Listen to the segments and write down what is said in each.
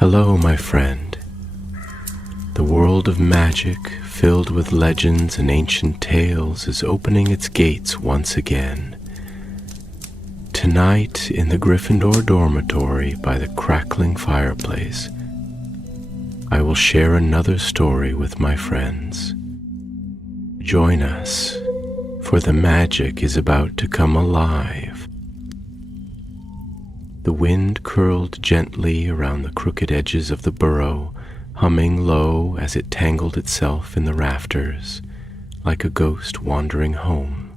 Hello, my friend. The world of magic, filled with legends and ancient tales, is opening its gates once again. Tonight, in the Gryffindor dormitory by the crackling fireplace, I will share another story with my friends. Join us, for the magic is about to come alive. The wind curled gently around the crooked edges of the burrow, humming low as it tangled itself in the rafters, like a ghost wandering home.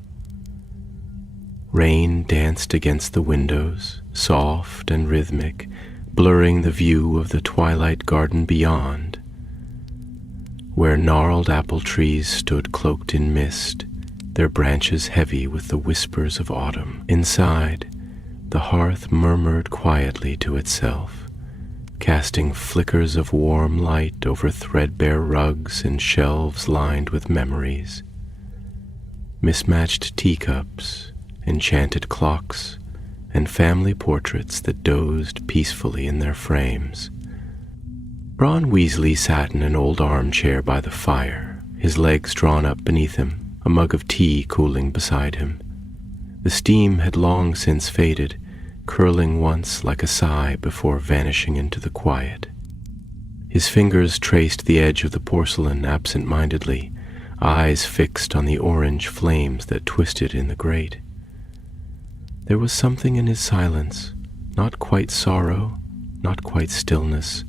Rain danced against the windows, soft and rhythmic, blurring the view of the twilight garden beyond, where gnarled apple trees stood cloaked in mist, their branches heavy with the whispers of autumn. Inside, the hearth murmured quietly to itself, casting flickers of warm light over threadbare rugs and shelves lined with memories. Mismatched teacups, enchanted clocks, and family portraits that dozed peacefully in their frames. Ron Weasley sat in an old armchair by the fire, his legs drawn up beneath him, a mug of tea cooling beside him. The steam had long since faded, curling once like a sigh before vanishing into the quiet. His fingers traced the edge of the porcelain absent-mindedly, eyes fixed on the orange flames that twisted in the grate. There was something in his silence, not quite sorrow, not quite stillness,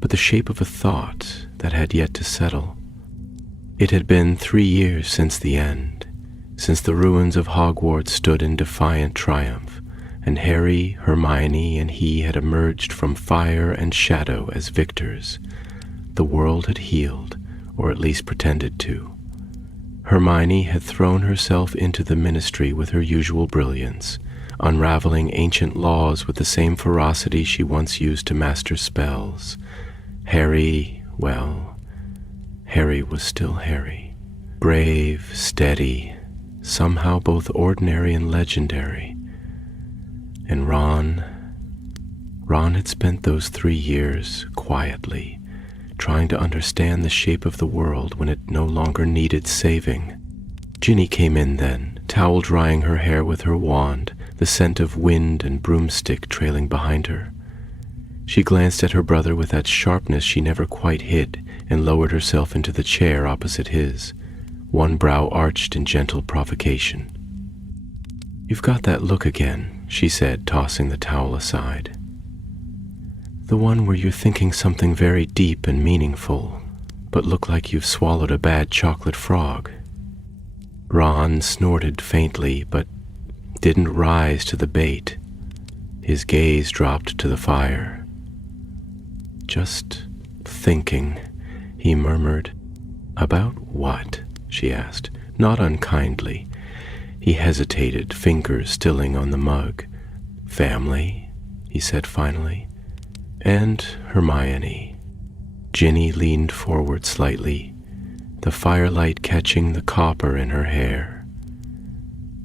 but the shape of a thought that had yet to settle. It had been 3 years since the end, since the ruins of Hogwarts stood in defiant triumph, and Harry, Hermione, and he had emerged from fire and shadow as victors. The world had healed, or at least pretended to. Hermione had thrown herself into the ministry with her usual brilliance, unraveling ancient laws with the same ferocity she once used to master spells. Harry, well, Harry was still Harry. Brave, steady, somehow both ordinary and legendary. And Ron had spent those 3 years quietly, trying to understand the shape of the world when it no longer needed saving. Ginny came in then, towel drying her hair with her wand, the scent of wind and broomstick trailing behind her. She glanced at her brother with that sharpness she never quite hid and lowered herself into the chair opposite his, one brow arched in gentle provocation. "You've got that look again," she said, tossing the towel aside. "The one where you're thinking something very deep and meaningful, but look like you've swallowed a bad chocolate frog." Ron snorted faintly, but didn't rise to the bait. His gaze dropped to the fire. "Just thinking," he murmured. "About what?" she asked, not unkindly. He hesitated, fingers stilling on the mug. "Family," he said finally. "And Hermione." Ginny leaned forward slightly, the firelight catching the copper in her hair.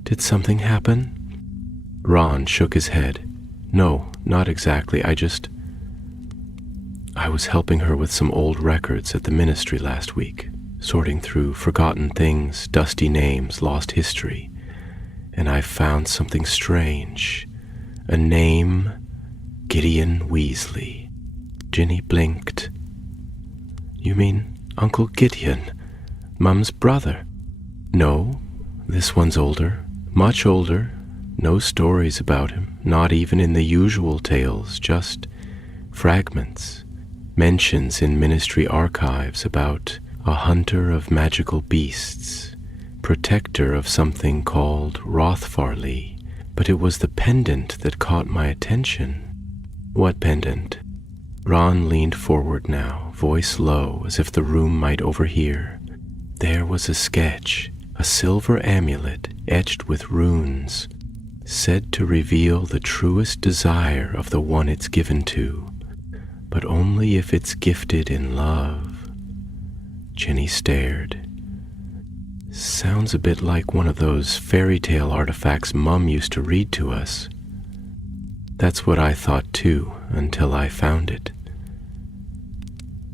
"Did something happen?" Ron shook his head. "No, not exactly. I was helping her with some old records at the ministry last week, sorting through forgotten things, dusty names, lost history. And I found something strange. A name, Gideon Weasley." Ginny blinked. "You mean Uncle Gideon, Mum's brother?" "No, this one's older, much older. No stories about him, not even in the usual tales, just fragments, mentions in ministry archives about a hunter of magical beasts, protector of something called Rothfarley, but it was the pendant that caught my attention." "What pendant?" Ron leaned forward now, voice low, as if the room might overhear. "There was a sketch, a silver amulet etched with runes, said to reveal the truest desire of the one it's given to, but only if it's gifted in love." Ginny stared. "Sounds a bit like one of those fairy tale artifacts Mum used to read to us." "That's what I thought too, until I found it.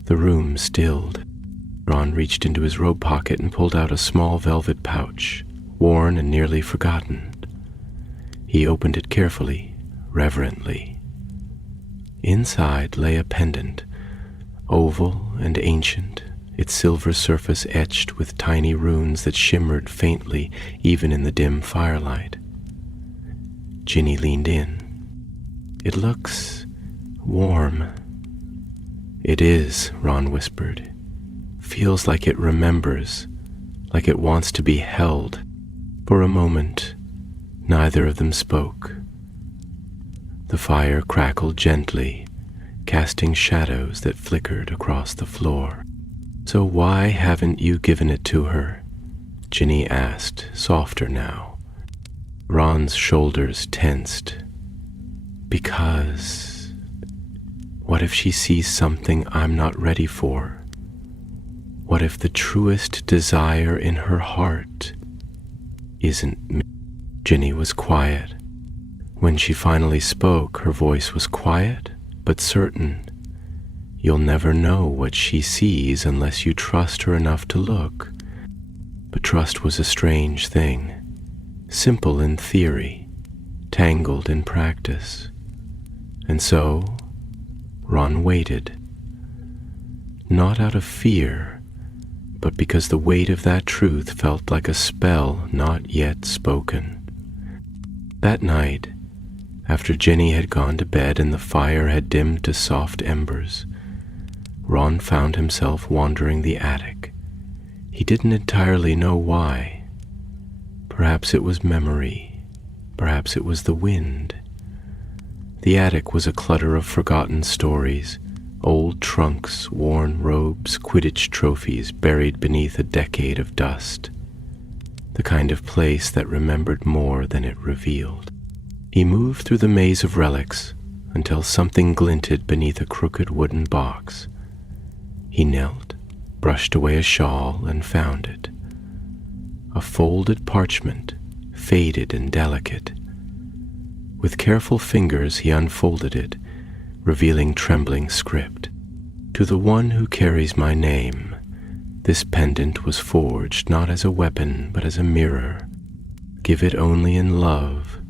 The room stilled. Ron reached into his robe pocket and pulled out a small velvet pouch, worn and nearly forgotten. He opened it carefully, reverently. Inside lay a pendant, oval and ancient, its silver surface etched with tiny runes that shimmered faintly even in the dim firelight. Ginny leaned in. "It looks warm." "It is," Ron whispered. "Feels like it remembers, like it wants to be held." For a moment, neither of them spoke. The fire crackled gently, casting shadows that flickered across the floor. "So why haven't you given it to her?" Ginny asked, softer now. Ron's shoulders tensed. "Because what if she sees something I'm not ready for? What if the truest desire in her heart isn't me?" Ginny was quiet. When she finally spoke, her voice was quiet but certain. "You'll never know what she sees unless you trust her enough to look." But trust was a strange thing, simple in theory, tangled in practice. And so, Ron waited. Not out of fear, but because the weight of that truth felt like a spell not yet spoken. That night, after Ginny had gone to bed and the fire had dimmed to soft embers, Ron found himself wandering the attic. He didn't entirely know why. Perhaps it was memory. Perhaps it was the wind. The attic was a clutter of forgotten stories, old trunks, worn robes, Quidditch trophies buried beneath a decade of dust. The kind of place that remembered more than it revealed. He moved through the maze of relics until something glinted beneath a crooked wooden box. He knelt, brushed away a shawl, and found it. A folded parchment, faded and delicate. With careful fingers he unfolded it, revealing trembling script. "To the one who carries my name, this pendant was forged not as a weapon but as a mirror. Give it only in love.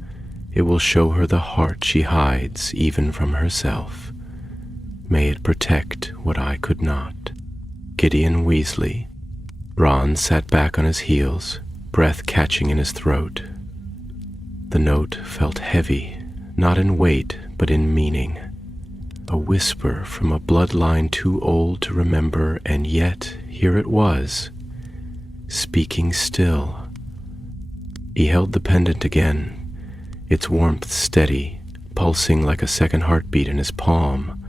It will show her the heart she hides even from herself. May it protect what I could not." Gideon Weasley. Ron sat back on his heels, breath catching in his throat. The note felt heavy, not in weight but in meaning. A whisper from a bloodline too old to remember, and yet here it was, speaking still. He held the pendant again, its warmth steady, pulsing like a second heartbeat in his palm,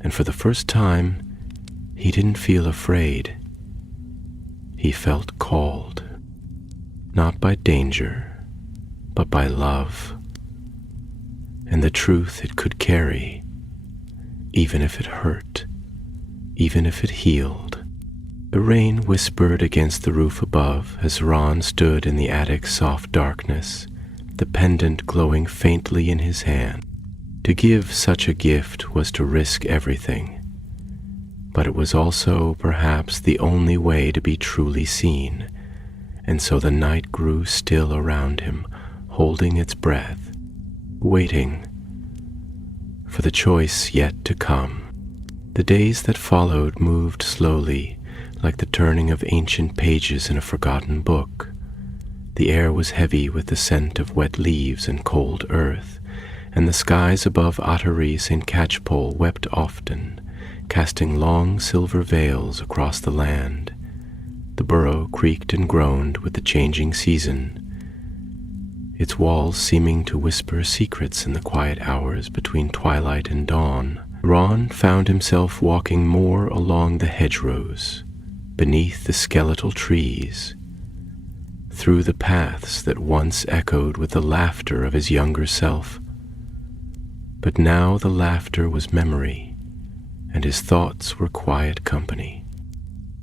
and for the first time, he didn't feel afraid. He felt called, not by danger, but by love, and the truth it could carry, even if it hurt, even if it healed. The rain whispered against the roof above as Ron stood in the attic's soft darkness, the pendant glowing faintly in his hand. To give such a gift was to risk everything, but it was also perhaps the only way to be truly seen, and so the night grew still around him, holding its breath, waiting for the choice yet to come. The days that followed moved slowly, like the turning of ancient pages in a forgotten book. The air was heavy with the scent of wet leaves and cold earth, and the skies above Ottery St. Catchpole wept often, casting long silver veils across the land. The burrow creaked and groaned with the changing season, its walls seeming to whisper secrets in the quiet hours between twilight and dawn. Ron found himself walking more along the hedgerows, beneath the skeletal trees, through the paths that once echoed with the laughter of his younger self. But now the laughter was memory, and his thoughts were quiet company.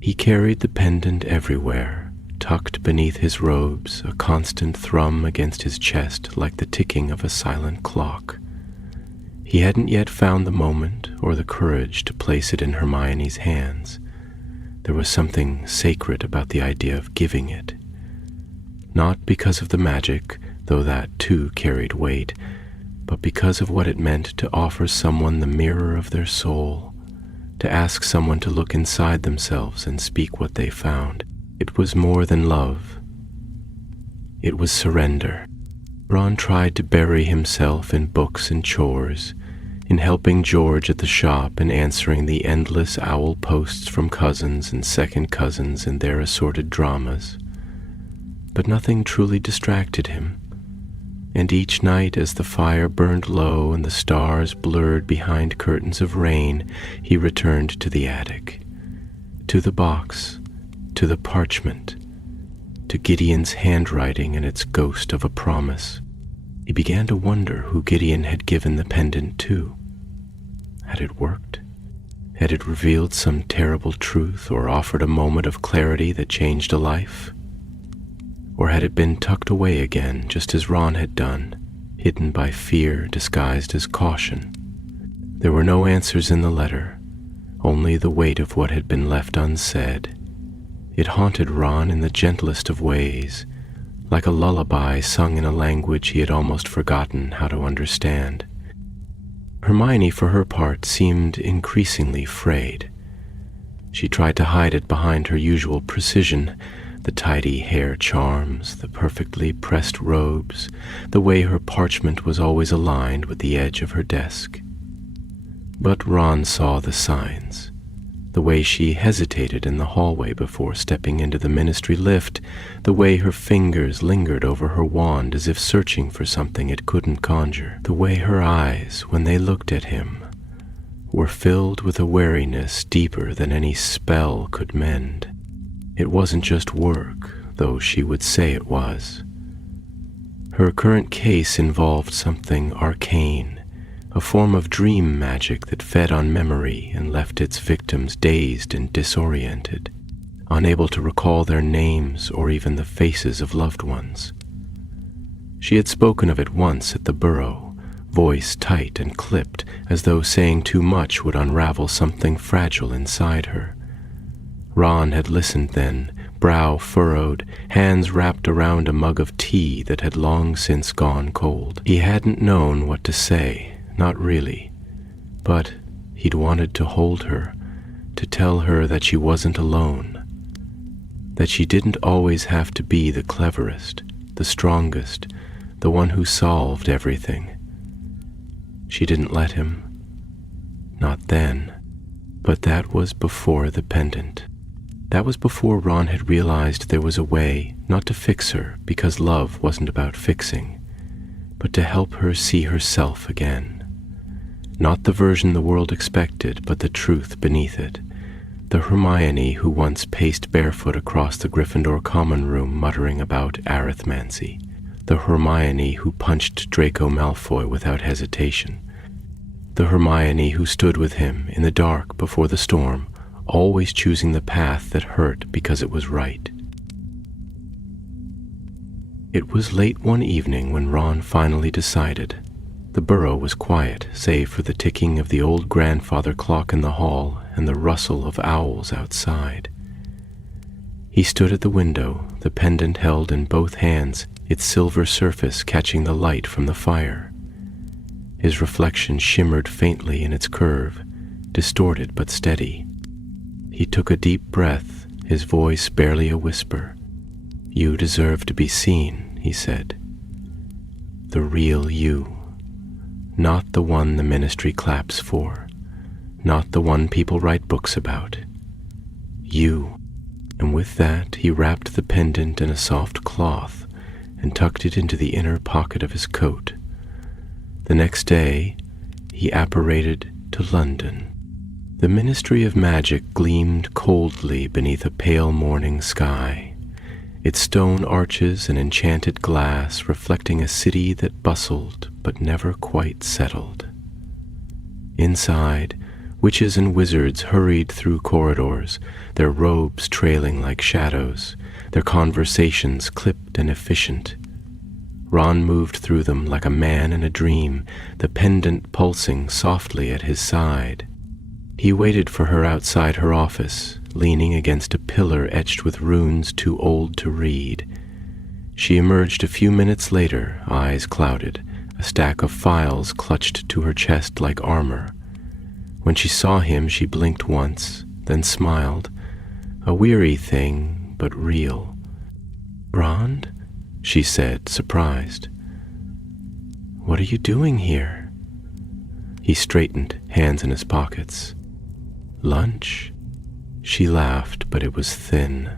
He carried the pendant everywhere, tucked beneath his robes, a constant thrum against his chest like the ticking of a silent clock. He hadn't yet found the moment or the courage to place it in Hermione's hands. There was something sacred about the idea of giving it. Not because of the magic, though that too carried weight, but because of what it meant to offer someone the mirror of their soul, to ask someone to look inside themselves and speak what they found. It was more than love. It was surrender. Ron tried to bury himself in books and chores, in helping George at the shop and answering the endless owl posts from cousins and second cousins and their assorted dramas. But nothing truly distracted him, and each night as the fire burned low and the stars blurred behind curtains of rain, he returned to the attic, to the box, to the parchment, to Gideon's handwriting and its ghost of a promise. He began to wonder who Gideon had given the pendant to. Had it worked? Had it revealed some terrible truth or offered a moment of clarity that changed a life? Or had it been tucked away again, just as Ron had done, hidden by fear disguised as caution? There were no answers in the letter, only the weight of what had been left unsaid. It haunted Ron in the gentlest of ways, like a lullaby sung in a language he had almost forgotten how to understand. Hermione, for her part, seemed increasingly frayed. She tried to hide it behind her usual precision, the tidy hair charms, the perfectly pressed robes, the way her parchment was always aligned with the edge of her desk. But Ron saw the signs. The way she hesitated in the hallway before stepping into the ministry lift, the way her fingers lingered over her wand as if searching for something it couldn't conjure, the way her eyes, when they looked at him, were filled with a wariness deeper than any spell could mend. It wasn't just work, though she would say it was. Her current case involved something arcane, a form of dream magic that fed on memory and left its victims dazed and disoriented, unable to recall their names or even the faces of loved ones. She had spoken of it once at the Burrow, voice tight and clipped, as though saying too much would unravel something fragile inside her. Ron had listened then, brow furrowed, hands wrapped around a mug of tea that had long since gone cold. He hadn't known what to say, not really, but he'd wanted to hold her, to tell her that she wasn't alone, that she didn't always have to be the cleverest, the strongest, the one who solved everything. She didn't let him. Not then. But that was before the pendant. That was before Ron had realized there was a way not to fix her, because love wasn't about fixing, but to help her see herself again. Not the version the world expected, but the truth beneath it. The Hermione who once paced barefoot across the Gryffindor common room muttering about arithmancy. The Hermione who punched Draco Malfoy without hesitation. The Hermione who stood with him in the dark before the storm, always choosing the path that hurt because it was right. It was late one evening when Ron finally decided. The Burrow was quiet, save for the ticking of the old grandfather clock in the hall and the rustle of owls outside. He stood at the window, the pendant held in both hands, its silver surface catching the light from the fire. His reflection shimmered faintly in its curve, distorted but steady. He took a deep breath, his voice barely a whisper. "You deserve to be seen," he said. "The real you. Not the one the ministry claps for, not the one people write books about. You." And with that, he wrapped the pendant in a soft cloth and tucked it into the inner pocket of his coat. The next day, he apparated to London. The Ministry of Magic gleamed coldly beneath a pale morning sky, its stone arches and enchanted glass reflecting a city that bustled but never quite settled. Inside, witches and wizards hurried through corridors, their robes trailing like shadows, their conversations clipped and efficient. Ron moved through them like a man in a dream, the pendant pulsing softly at his side. He waited for her outside her office, leaning against a pillar etched with runes too old to read. She emerged a few minutes later, eyes clouded, a stack of files clutched to her chest like armor. When she saw him, she blinked once, then smiled, a weary thing, but real. "Ron?" she said, surprised. "What are you doing here?" He straightened, hands in his pockets. "Lunch?" She laughed, but it was thin.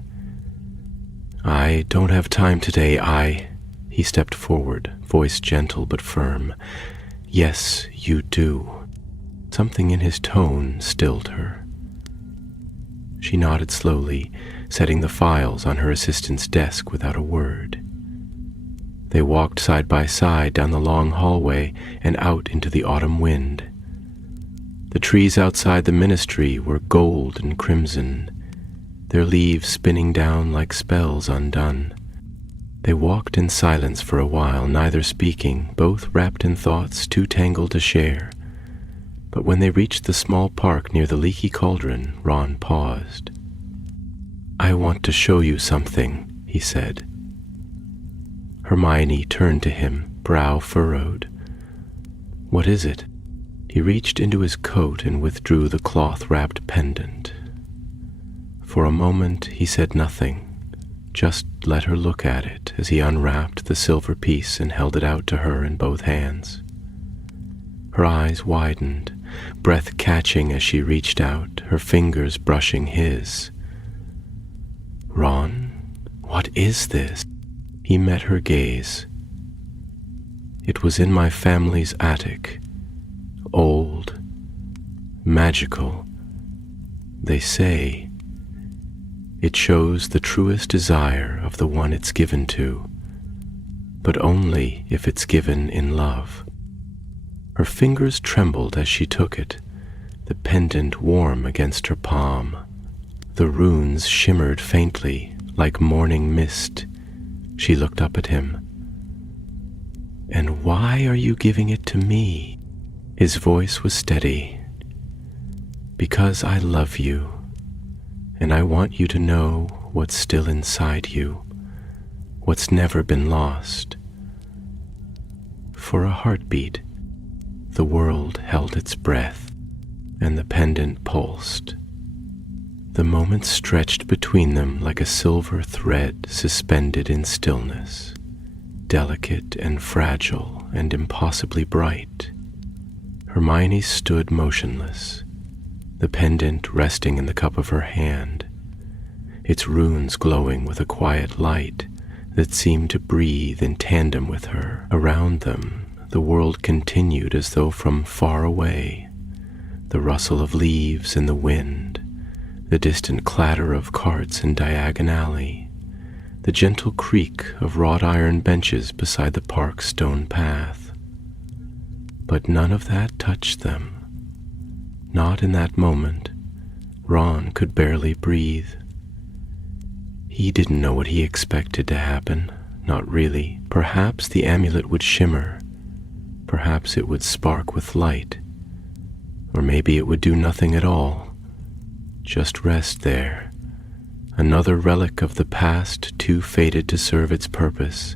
"I don't have time today. He stepped forward, voice gentle but firm. "Yes, you do." Something in his tone stilled her. She nodded slowly, setting the files on her assistant's desk without a word. They walked side by side down the long hallway and out into the autumn wind. The trees outside the ministry were gold and crimson, their leaves spinning down like spells undone. They walked in silence for a while, neither speaking, both wrapped in thoughts too tangled to share. But when they reached the small park near the leaky cauldron, Ron paused. "I want to show you something," he said. Hermione turned to him, brow furrowed. "What is it?" He reached into his coat and withdrew the cloth-wrapped pendant. For a moment he said nothing, just let her look at it as he unwrapped the silver piece and held it out to her in both hands. Her eyes widened, breath catching as she reached out, her fingers brushing his. "Ron, what is this?" He met her gaze. "It was in my family's attic. Old, magical. They say it shows the truest desire of the one it's given to, but only if it's given in love." Her fingers trembled as she took it, the pendant warm against her palm. The runes shimmered faintly, like morning mist. She looked up at him. "And why are you giving it to me?" His voice was steady. "Because I love you, and I want you to know what's still inside you, what's never been lost." For a heartbeat, the world held its breath, and the pendant pulsed. The moments stretched between them like a silver thread suspended in stillness, delicate and fragile and impossibly bright. Hermione stood motionless, the pendant resting in the cup of her hand, its runes glowing with a quiet light that seemed to breathe in tandem with her. Around them, the world continued as though from far away, the rustle of leaves in the wind, the distant clatter of carts in Diagon Alley, the gentle creak of wrought iron benches beside the park's stone path. But none of that touched them. Not in that moment. Ron could barely breathe. He didn't know what he expected to happen, not really. Perhaps the amulet would shimmer. Perhaps it would spark with light. Or maybe it would do nothing at all. Just rest there. Another relic of the past too faded to serve its purpose.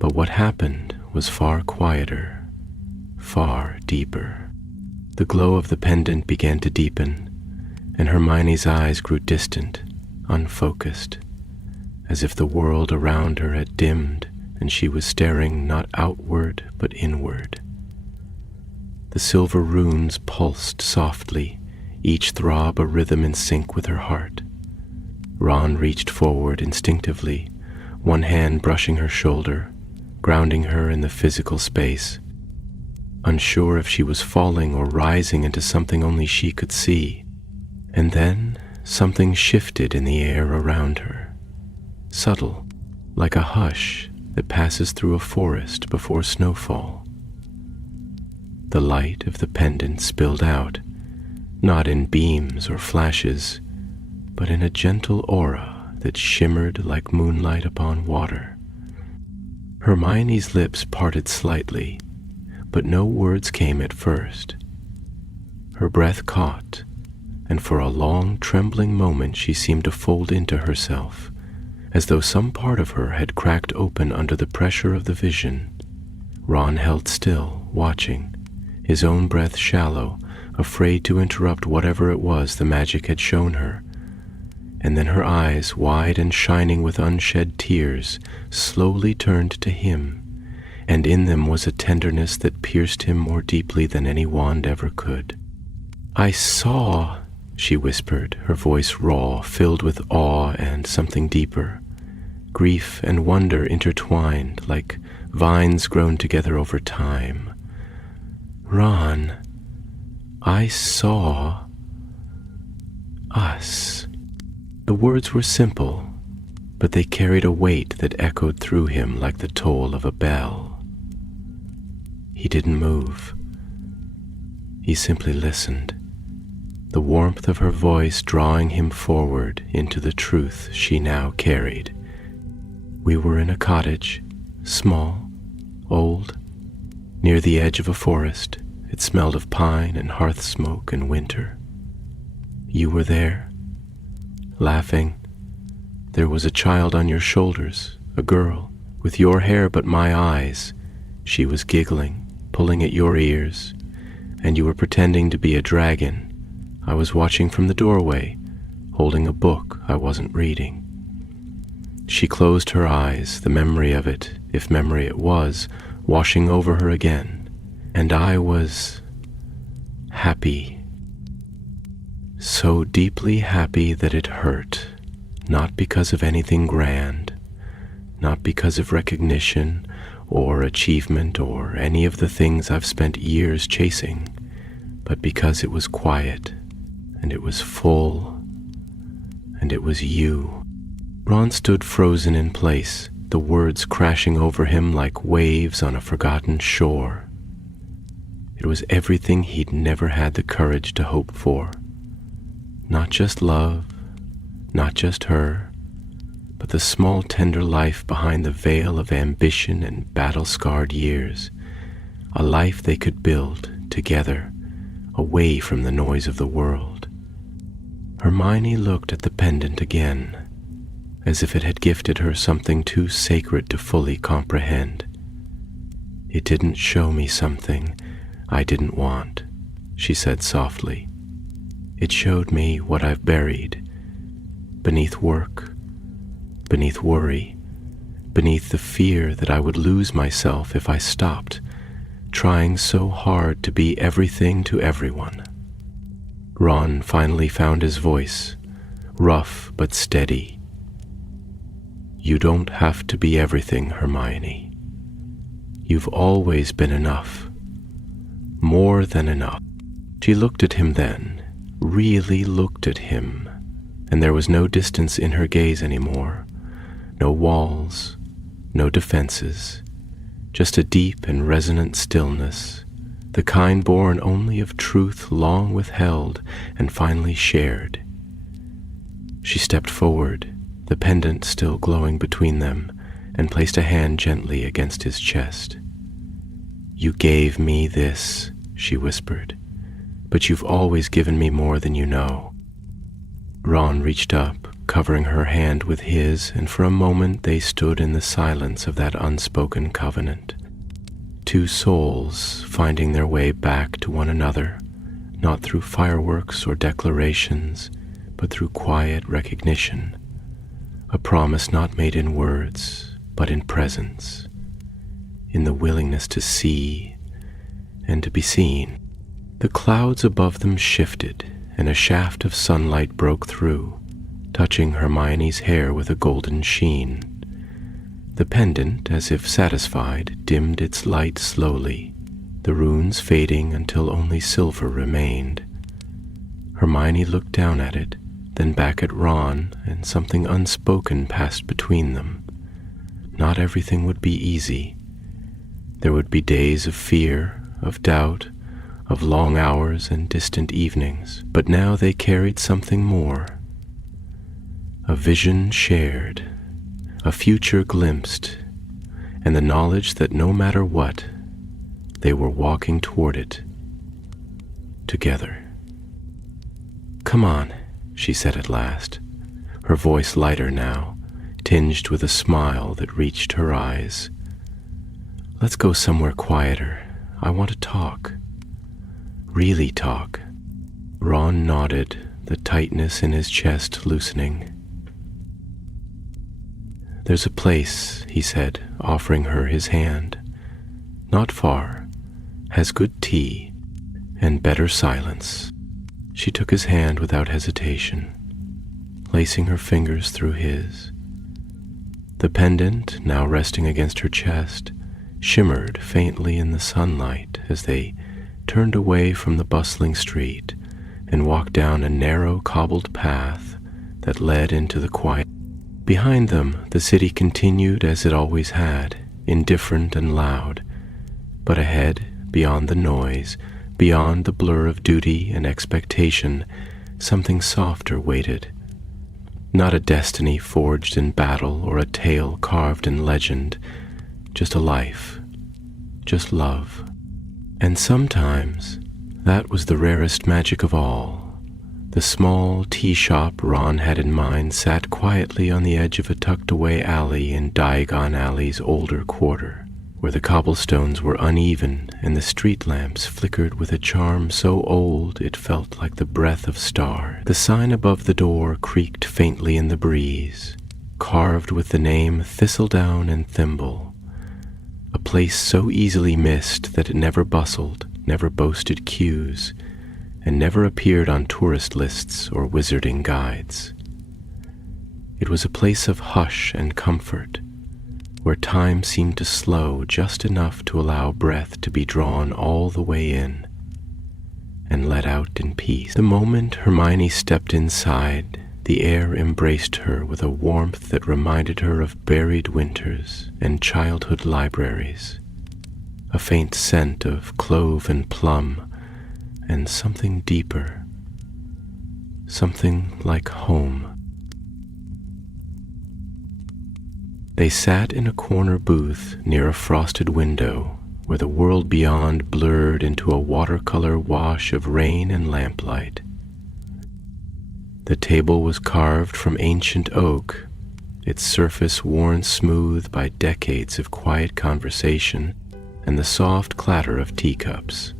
But what happened was far quieter, far deeper. The glow of the pendant began to deepen, and Hermione's eyes grew distant, unfocused, as if the world around her had dimmed and she was staring not outward but inward. The silver runes pulsed softly, each throb a rhythm in sync with her heart. Ron reached forward instinctively, one hand brushing her shoulder, grounding her in the physical space, unsure if she was falling or rising into something only she could see. And then something shifted in the air around her, subtle, like a hush that passes through a forest before snowfall. The light of the pendant spilled out, not in beams or flashes, but in a gentle aura that shimmered like moonlight upon water. Hermione's lips parted slightly, but no words came at first. Her breath caught, and for a long, trembling moment she seemed to fold into herself, as though some part of her had cracked open under the pressure of the vision. Ron held still, watching, his own breath shallow, afraid to interrupt whatever it was the magic had shown her. And then her eyes, wide and shining with unshed tears, slowly turned to him, and in them was a tenderness that pierced him more deeply than any wand ever could. "I saw," she whispered, her voice raw, filled with awe and something deeper. Grief and wonder intertwined, like vines grown together over time. "Ron, I saw us." The words were simple, but they carried a weight that echoed through him like the toll of a bell. He didn't move. He simply listened, the warmth of her voice drawing him forward into the truth she now carried. We were in a cottage, small, old, near the edge of a forest. It smelled of pine and hearth smoke and winter. You were there, laughing. There was a child on your shoulders, a girl, with your hair but my eyes. She was giggling, pulling at your ears, and you were pretending to be a dragon. I was watching from the doorway, holding a book I wasn't reading. She closed her eyes, the memory of it, if memory it was, washing over her again, and I was happy. So deeply happy that it hurt, not because of anything grand, not because of recognition or achievement or any of the things I've spent years chasing, but because it was quiet, and it was full, and it was you. Ron stood frozen in place, the words crashing over him like waves on a forgotten shore. It was everything he'd never had the courage to hope for. Not just love, not just her, but the small tender life behind the veil of ambition and battle-scarred years. A life they could build together, away from the noise of the world. Hermione looked at the pendant again, as if it had gifted her something too sacred to fully comprehend. "It didn't show me something I didn't want," she said softly. "It showed me what I've buried, beneath work, beneath worry, beneath the fear that I would lose myself if I stopped, trying so hard to be everything to everyone." Ron finally found his voice, rough but steady. "You don't have to be everything, Hermione. You've always been enough. More than enough." She looked at him then, really looked at him, and there was no distance in her gaze anymore, no walls, no defenses, just a deep and resonant stillness, the kind born only of truth long withheld and finally shared. She stepped forward, the pendant still glowing between them, and placed a hand gently against his chest. "You gave me this," she whispered, "but you've always given me more than you know." Ron reached up, covering her hand with his, and for a moment they stood in the silence of that unspoken covenant. Two souls finding their way back to one another, not through fireworks or declarations, but through quiet recognition. A promise not made in words, but in presence, in the willingness to see and to be seen. The clouds above them shifted, and a shaft of sunlight broke through, touching Hermione's hair with a golden sheen. The pendant, as if satisfied, dimmed its light slowly, the runes fading until only silver remained. Hermione looked down at it, then back at Ron, and something unspoken passed between them. Not everything would be easy. There would be days of fear, of doubt, of long hours and distant evenings, but now they carried something more. A vision shared, a future glimpsed, and the knowledge that no matter what, they were walking toward it together. "Come on," she said at last, her voice lighter now, tinged with a smile that reached her eyes. "Let's go somewhere quieter. I want to talk. Really talk." Ron nodded, the tightness in his chest loosening. "There's a place," he said, offering her his hand. "Not far. Has good tea and better silence." She took his hand without hesitation, placing her fingers through his. The pendant, now resting against her chest, shimmered faintly in the sunlight as they turned away from the bustling street and walked down a narrow cobbled path that led into the quiet. Behind them, the city continued as it always had, indifferent and loud, but ahead, beyond the noise, beyond the blur of duty and expectation, something softer waited. Not a destiny forged in battle or a tale carved in legend, just a life, just love. And sometimes, that was the rarest magic of all. The small tea shop Ron had in mind sat quietly on the edge of a tucked-away alley in Diagon Alley's older quarter, where the cobblestones were uneven and the street lamps flickered with a charm so old it felt like the breath of stars. The sign above the door creaked faintly in the breeze, carved with the name Thistledown and Thimble, a place so easily missed that it never bustled, never boasted queues, and never appeared on tourist lists or wizarding guides. It was a place of hush and comfort, where time seemed to slow just enough to allow breath to be drawn all the way in and let out in peace. The moment Hermione stepped inside, the air embraced her with a warmth that reminded her of buried winters and childhood libraries, a faint scent of clove and plum, and something deeper, something like home. They sat in a corner booth near a frosted window where the world beyond blurred into a watercolor wash of rain and lamplight. The table was carved from ancient oak, its surface worn smooth by decades of quiet conversation and the soft clatter of teacups.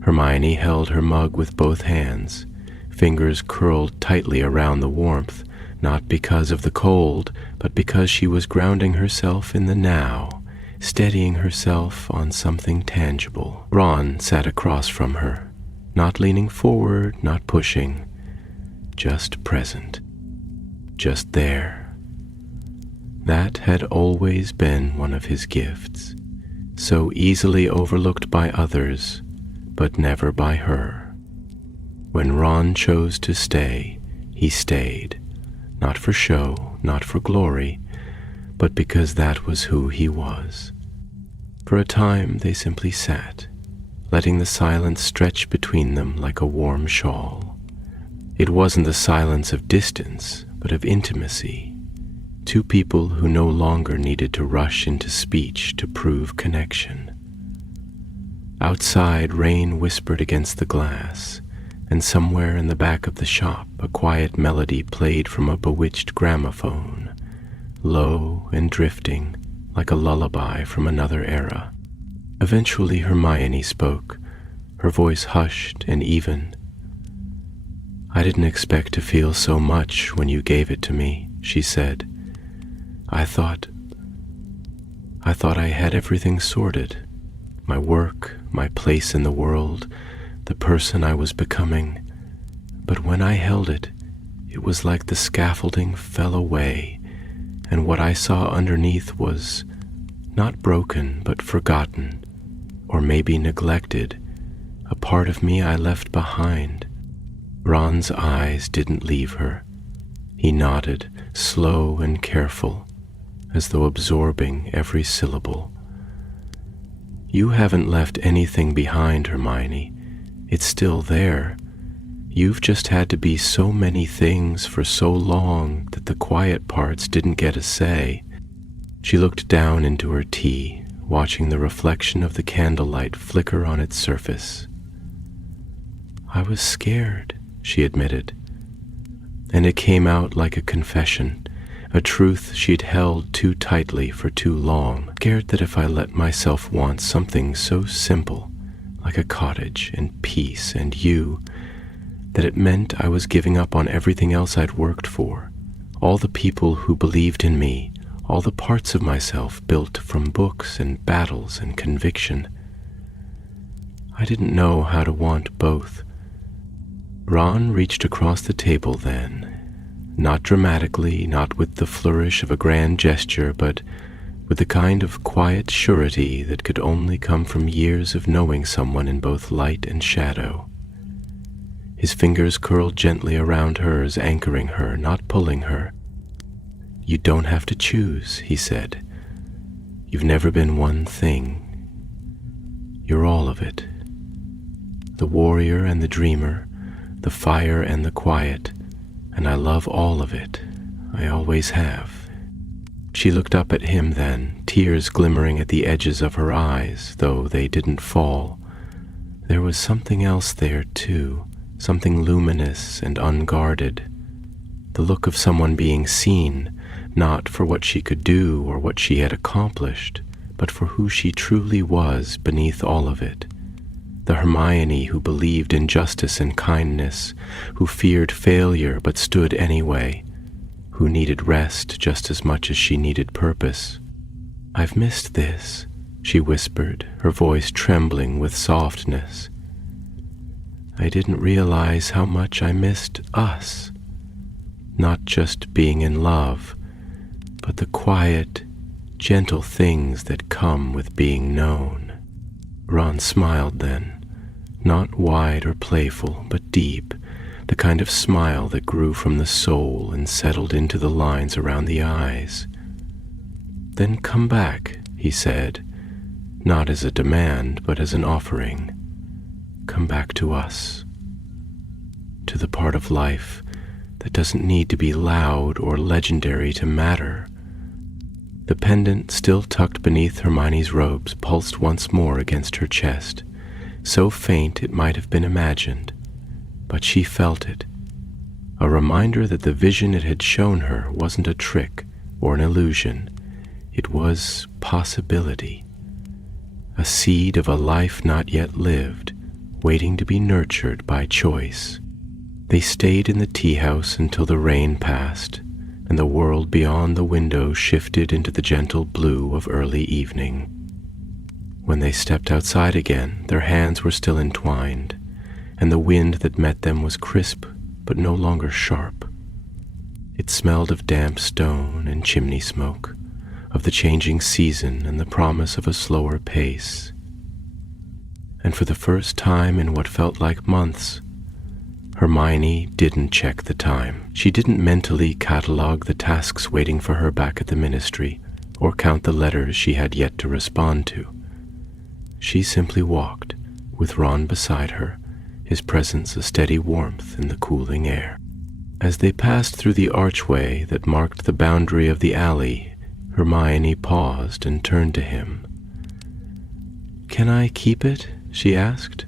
Hermione held her mug with both hands, fingers curled tightly around the warmth, not because of the cold, but because she was grounding herself in the now, steadying herself on something tangible. Ron sat across from her, not leaning forward, not pushing, just present, just there. That had always been one of his gifts, so easily overlooked by others, but never by her. When Ron chose to stay, he stayed, not for show, not for glory, but because that was who he was. For a time they simply sat, letting the silence stretch between them like a warm shawl. It wasn't the silence of distance, but of intimacy. Two people who no longer needed to rush into speech to prove connection. Outside, rain whispered against the glass, and somewhere in the back of the shop a quiet melody played from a bewitched gramophone, low and drifting like a lullaby from another era. Eventually Hermione spoke, her voice hushed and even. "I didn't expect to feel so much when you gave it to me," she said. I thought I had everything sorted. My work, my place in the world, the person I was becoming. But when I held it, it was like the scaffolding fell away, and what I saw underneath was not broken, but forgotten, or maybe neglected, a part of me I left behind. Ron's eyes didn't leave her. He nodded, slow and careful, as though absorbing every syllable. "You haven't left anything behind, Hermione. It's still there. You've just had to be so many things for so long that the quiet parts didn't get a say. She looked down into her tea, watching the reflection of the candlelight flicker on its surface. "I was scared," she admitted, and it came out like a confession, a truth she'd held too tightly for too long, scared that if I let myself want something so simple, like a cottage and peace and you, that it meant I was giving up on everything else I'd worked for, all the people who believed in me, all the parts of myself built from books and battles and conviction. I didn't know how to want both. Ron reached across the table then, not dramatically, not with the flourish of a grand gesture, but with the kind of quiet surety that could only come from years of knowing someone in both light and shadow. His fingers curled gently around hers, anchoring her, not pulling her. "You don't have to choose," he said. "You've never been one thing. You're all of it. The warrior and the dreamer, the fire and the quiet, and I love all of it. I always have." She looked up at him then, tears glimmering at the edges of her eyes, though they didn't fall. There was something else there, too, something luminous and unguarded. The look of someone being seen, not for what she could do or what she had accomplished, but for who she truly was beneath all of it. The Hermione who believed in justice and kindness, who feared failure but stood anyway, who needed rest just as much as she needed purpose. "I've missed this," she whispered, her voice trembling with softness. "I didn't realize how much I missed us. Not just being in love, but the quiet, gentle things that come with being known." Ron smiled then, not wide or playful, but deep, the kind of smile that grew from the soul and settled into the lines around the eyes. "Then come back," he said, not as a demand, but as an offering. "Come back to us, to the part of life that doesn't need to be loud or legendary to matter." The pendant, still tucked beneath Hermione's robes, pulsed once more against her chest, so faint it might have been imagined, but she felt it, a reminder that the vision it had shown her wasn't a trick or an illusion. It was possibility, a seed of a life not yet lived, waiting to be nurtured by choice. They stayed in the tea house until the rain passed, and the world beyond the window shifted into the gentle blue of early evening. When they stepped outside again, their hands were still entwined, and the wind that met them was crisp but no longer sharp. It smelled of damp stone and chimney smoke, of the changing season and the promise of a slower pace. And for the first time in what felt like months, Hermione didn't check the time. She didn't mentally catalog the tasks waiting for her back at the ministry, or count the letters she had yet to respond to. She simply walked, with Ron beside her, his presence a steady warmth in the cooling air. As they passed through the archway that marked the boundary of the alley, Hermione paused and turned to him. "Can I keep it?" she asked,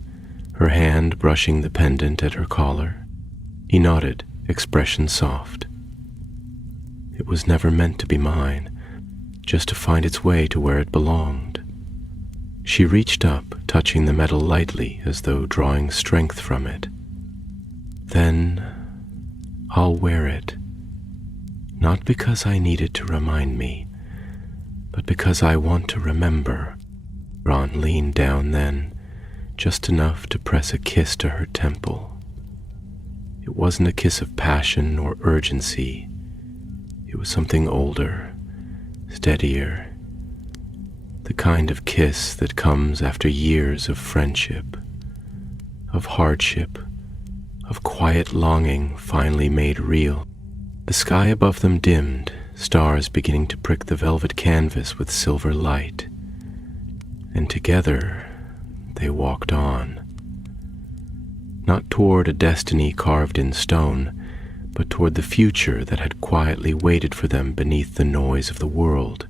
her hand brushing the pendant at her collar. He nodded, expression soft. "It was never meant to be mine, just to find its way to where it belonged." She reached up, touching the metal lightly as though drawing strength from it. "Then I'll wear it, not because I need it to remind me, but because I want to remember." Ron leaned down then, just enough to press a kiss to her temple. It wasn't a kiss of passion or urgency. It was something older, steadier, the kind of kiss that comes after years of friendship, of hardship, of quiet longing finally made real. The sky above them dimmed, stars beginning to prick the velvet canvas with silver light, and together they walked on. Not toward a destiny carved in stone, but toward the future that had quietly waited for them beneath the noise of the world.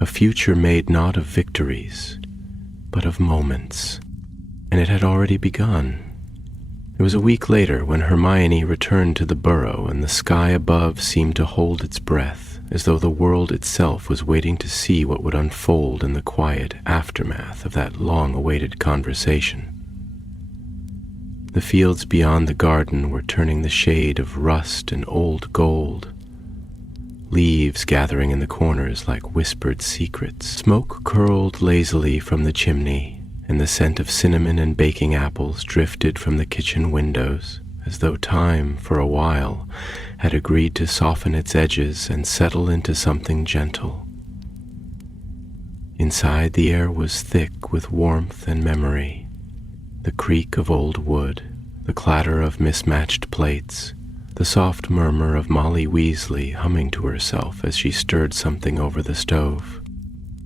a future made not of victories, but of moments. And it had already begun. It was a week later when Hermione returned to the burrow, and the sky above seemed to hold its breath, as though the world itself was waiting to see what would unfold in the quiet aftermath of that long-awaited conversation. The fields beyond the garden were turning the shade of rust and old gold, leaves gathering in the corners like whispered secrets. Smoke curled lazily from the chimney, and the scent of cinnamon and baking apples drifted from the kitchen windows, as though time, for a while, had agreed to soften its edges and settle into something gentle. Inside, the air was thick with warmth and memory, the creak of old wood, the clatter of mismatched plates, the soft murmur of Molly Weasley humming to herself as she stirred something over the stove.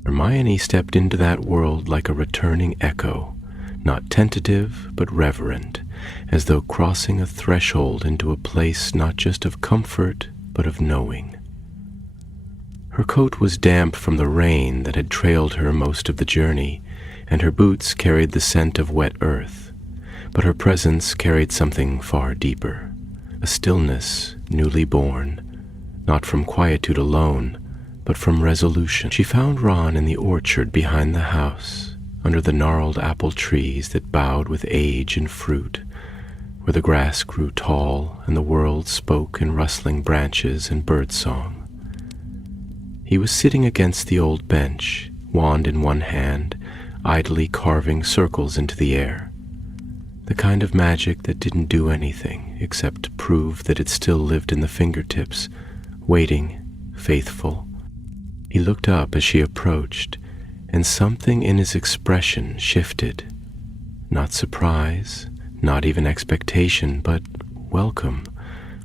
Hermione stepped into that world like a returning echo, not tentative but reverent, as though crossing a threshold into a place not just of comfort but of knowing. Her coat was damp from the rain that had trailed her most of the journey, and her boots carried the scent of wet earth, but her presence carried something far deeper, a stillness newly born, not from quietude alone, but from resolution. She found Ron in the orchard behind the house, under the gnarled apple trees that bowed with age and fruit, where the grass grew tall and the world spoke in rustling branches and birdsong. He was sitting against the old bench, wand in one hand, idly carving circles into the air, the kind of magic that didn't do anything except prove that it still lived in the fingertips, waiting, faithful. He looked up as she approached, and something in his expression shifted. Not surprise, not even expectation, but welcome,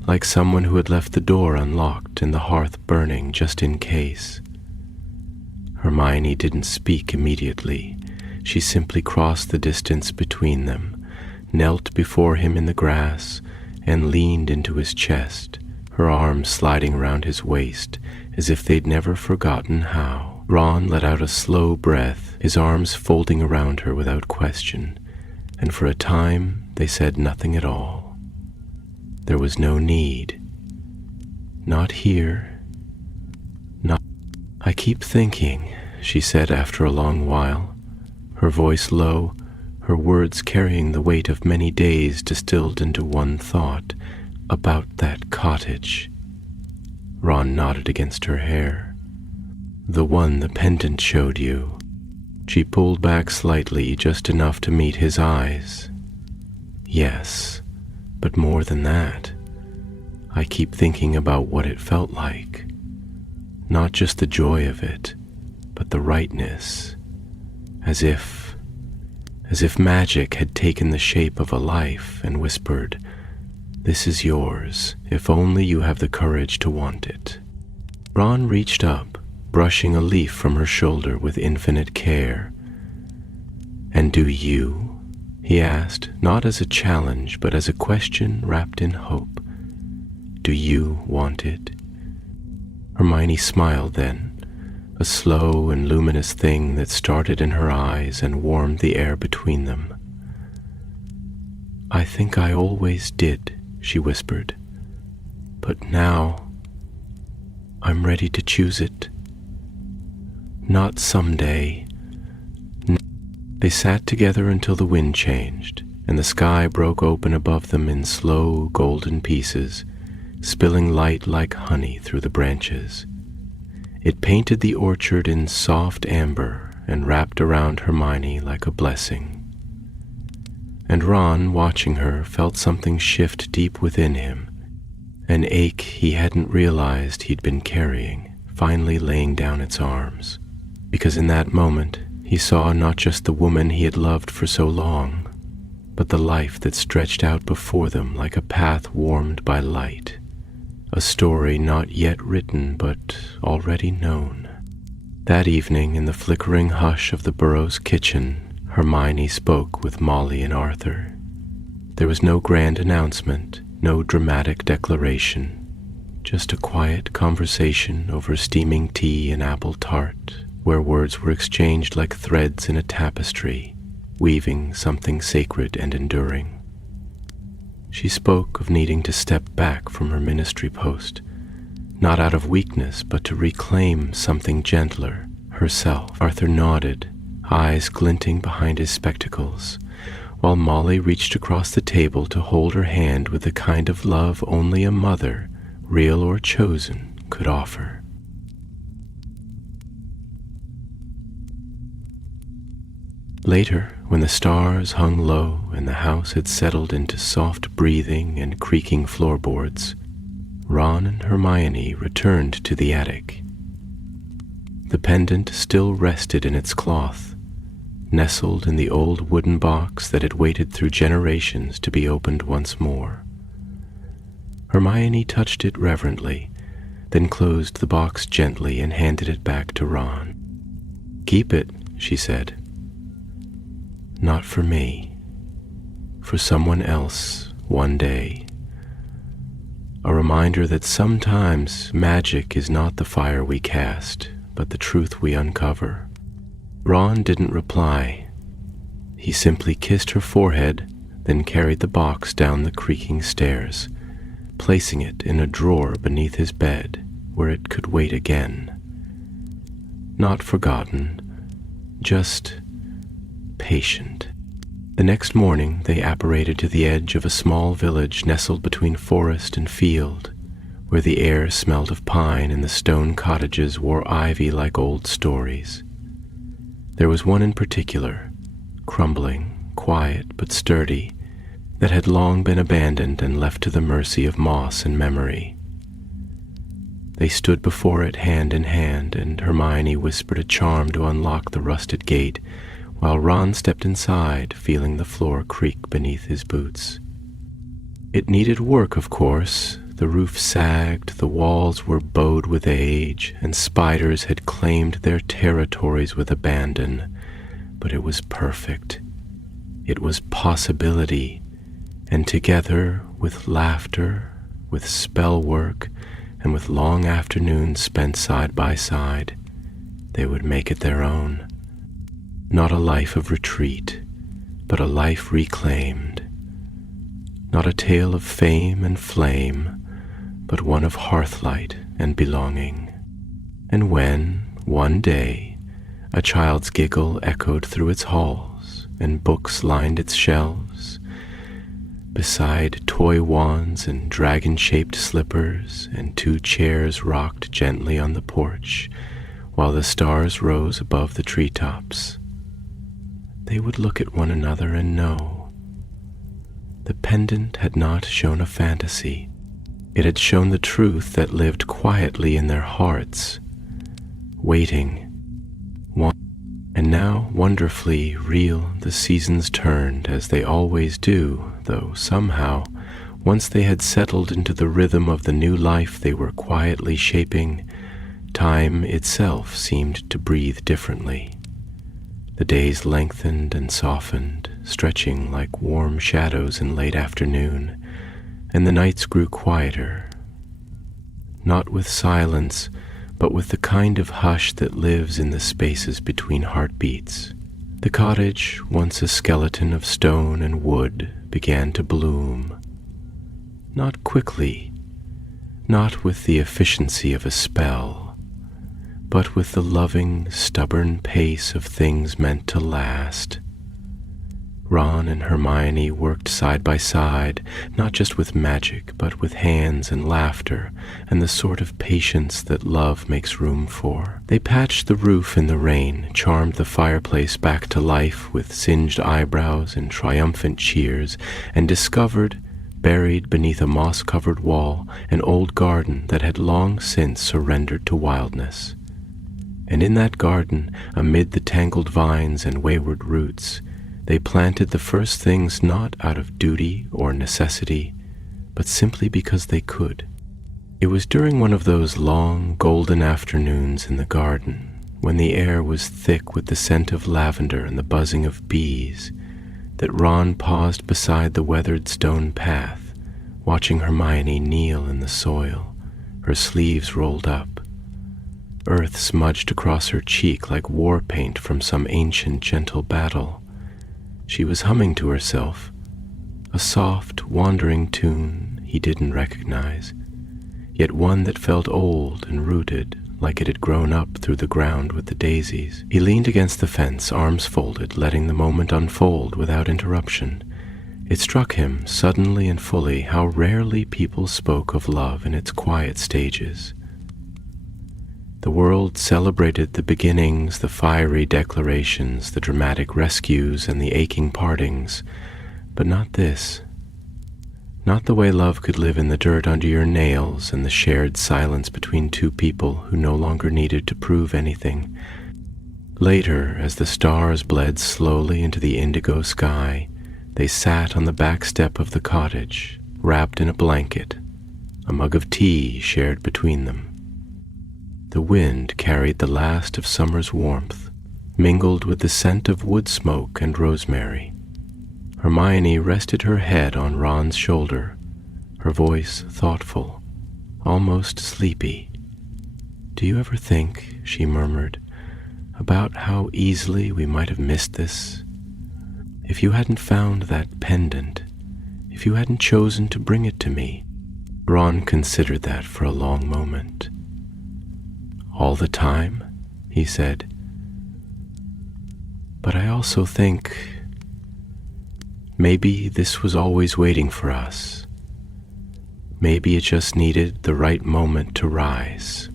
like someone who had left the door unlocked and the hearth burning just in case. Hermione didn't speak immediately. She simply crossed the distance between them, knelt before him in the grass, and leaned into his chest, her arms sliding around his waist, as if they'd never forgotten how. Ron let out a slow breath, his arms folding around her without question, and for a time they said nothing at all. There was no need. Not here. Not. "I keep thinking," she said after a long while, her voice low, her words carrying the weight of many days distilled into one thought, about that cottage. Ron nodded against her hair. "The one the pendant showed you." She pulled back slightly, just enough to meet his eyes. "Yes, but more than that. I keep thinking about what it felt like. Not just the joy of it, but the rightness. As if magic had taken the shape of a life and whispered, 'This is yours, if only you have the courage to want it.'" Ron reached up, brushing a leaf from her shoulder with infinite care. "And do you?" he asked, not as a challenge, but as a question wrapped in hope. "Do you want it?" Hermione smiled then, a slow and luminous thing that started in her eyes and warmed the air between them. "I think I always did," she whispered. "But now, I'm ready to choose it. Not someday." They sat together until the wind changed, and the sky broke open above them in slow, golden pieces, spilling light like honey through the branches. It painted the orchard in soft amber and wrapped around Hermione like a blessing. And Ron, watching her, felt something shift deep within him, an ache he hadn't realized he'd been carrying, finally laying down its arms. Because in that moment, he saw not just the woman he had loved for so long, but the life that stretched out before them like a path warmed by light, a story not yet written but already known. That evening, in the flickering hush of the Burrow's kitchen, Hermione spoke with Molly and Arthur. There was no grand announcement, no dramatic declaration, just a quiet conversation over steaming tea and apple tart, where words were exchanged like threads in a tapestry, weaving something sacred and enduring. She spoke of needing to step back from her ministry post, not out of weakness, but to reclaim something gentler, herself. Arthur nodded, eyes glinting behind his spectacles, while Molly reached across the table to hold her hand with the kind of love only a mother, real or chosen, could offer. Later, when the stars hung low and the house had settled into soft breathing and creaking floorboards, Ron and Hermione returned to the attic. The pendant still rested in its cloth, nestled in the old wooden box that had waited through generations to be opened once more. Hermione touched it reverently, then closed the box gently and handed it back to Ron. "Keep it," she said. "Not for me. For someone else, one day. A reminder that sometimes magic is not the fire we cast, but the truth we uncover." Ron didn't reply. He simply kissed her forehead, then carried the box down the creaking stairs, placing it in a drawer beneath his bed where it could wait again. Not forgotten, just patient. The next morning they apparated to the edge of a small village nestled between forest and field, where the air smelled of pine and the stone cottages wore ivy like old stories. There was one in particular, crumbling, quiet but sturdy, that had long been abandoned and left to the mercy of moss and memory. They stood before it hand in hand, and Hermione whispered a charm to unlock the rusted gate, while Ron stepped inside, feeling the floor creak beneath his boots. It needed work, of course. The roof sagged, the walls were bowed with age, and spiders had claimed their territories with abandon. But it was perfect. It was possibility, and together, with laughter, with spell work, and with long afternoons spent side by side, they would make it their own. Not a life of retreat, but a life reclaimed. Not a tale of fame and flame, but one of hearthlight and belonging. And when, one day, a child's giggle echoed through its halls, and books lined its shelves, beside toy wands and dragon-shaped slippers, and two chairs rocked gently on the porch, while the stars rose above the treetops, they would look at one another and know. The pendant had not shown a fantasy. It had shown the truth that lived quietly in their hearts, waiting. And now, wonderfully real, the seasons turned, as they always do, though somehow, once they had settled into the rhythm of the new life they were quietly shaping, time itself seemed to breathe differently. The days lengthened and softened, stretching like warm shadows in late afternoon, and the nights grew quieter, not with silence, but with the kind of hush that lives in the spaces between heartbeats. The cottage, once a skeleton of stone and wood, began to bloom. Not quickly, not with the efficiency of a spell, but with the loving, stubborn pace of things meant to last. Ron and Hermione worked side by side, not just with magic, but with hands and laughter, and the sort of patience that love makes room for. They patched the roof in the rain, charmed the fireplace back to life with singed eyebrows and triumphant cheers, and discovered, buried beneath a moss-covered wall, an old garden that had long since surrendered to wildness. And in that garden, amid the tangled vines and wayward roots, they planted the first things not out of duty or necessity, but simply because they could. It was during one of those long, golden afternoons in the garden, when the air was thick with the scent of lavender and the buzzing of bees, that Ron paused beside the weathered stone path, watching Hermione kneel in the soil, her sleeves rolled up. earth smudged across her cheek like war paint from some ancient gentle battle. She was humming to herself, a soft, wandering tune he didn't recognize, yet one that felt old and rooted, like it had grown up through the ground with the daisies. He leaned against the fence, arms folded, letting the moment unfold without interruption. It struck him, suddenly and fully, how rarely people spoke of love in its quiet stages. The world celebrated the beginnings, the fiery declarations, the dramatic rescues, and the aching partings, but not this. Not the way love could live in the dirt under your nails and the shared silence between two people who no longer needed to prove anything. Later, as the stars bled slowly into the indigo sky, they sat on the back step of the cottage, wrapped in a blanket, a mug of tea shared between them. The wind carried the last of summer's warmth, mingled with the scent of wood smoke and rosemary. Hermione rested her head on Ron's shoulder, her voice thoughtful, almost sleepy. "Do you ever think," she murmured, "about how easily we might have missed this? If you hadn't found that pendant, if you hadn't chosen to bring it to me." Ron considered that for a long moment. "All the time?" he said. "But I also think maybe this was always waiting for us. Maybe it just needed the right moment to rise."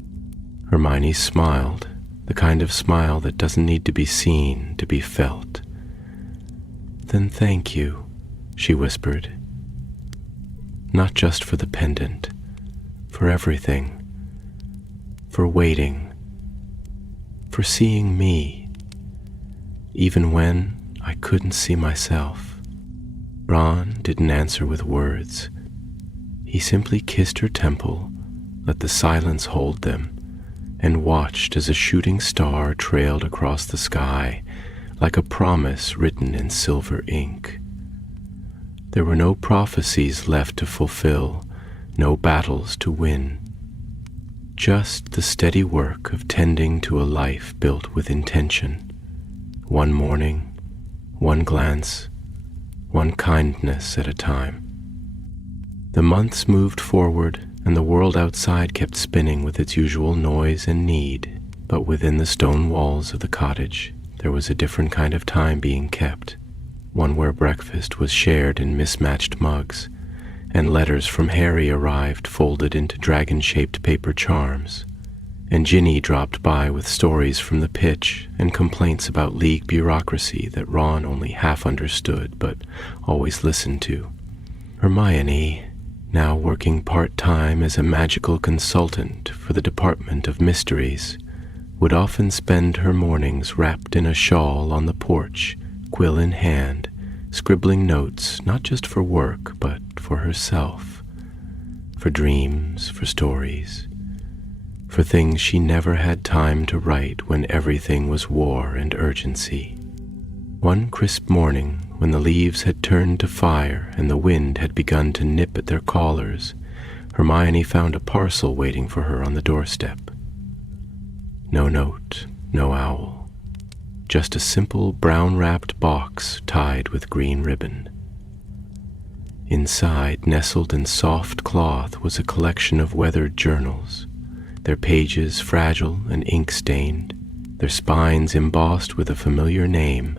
Hermione smiled, the kind of smile that doesn't need to be seen to be felt. "Then thank you," she whispered. "Not just for the pendant, for everything. For waiting, for seeing me, even when I couldn't see myself." Ron didn't answer with words. He simply kissed her temple, let the silence hold them, and watched as a shooting star trailed across the sky, like a promise written in silver ink. There were no prophecies left to fulfill, no battles to win. Just the steady work of tending to a life built with intention. One morning, one glance, one kindness at a time. The months moved forward, and the world outside kept spinning with its usual noise and need, but within the stone walls of the cottage, there was a different kind of time being kept, one where breakfast was shared in mismatched mugs, and letters from Harry arrived folded into dragon-shaped paper charms, and Ginny dropped by with stories from the pitch and complaints about league bureaucracy that Ron only half understood but always listened to. Hermione, now working part-time as a magical consultant for the Department of Mysteries, would often spend her mornings wrapped in a shawl on the porch, quill in hand, scribbling notes not just for work but for herself, for dreams, for stories, for things she never had time to write when everything was war and urgency. One crisp morning, when the leaves had turned to fire and the wind had begun to nip at their collars, Hermione found a parcel waiting for her on the doorstep. No note, no owl. Just a simple brown-wrapped box tied with green ribbon. Inside, nestled in soft cloth, was a collection of weathered journals, their pages fragile and ink-stained, their spines embossed with a familiar name,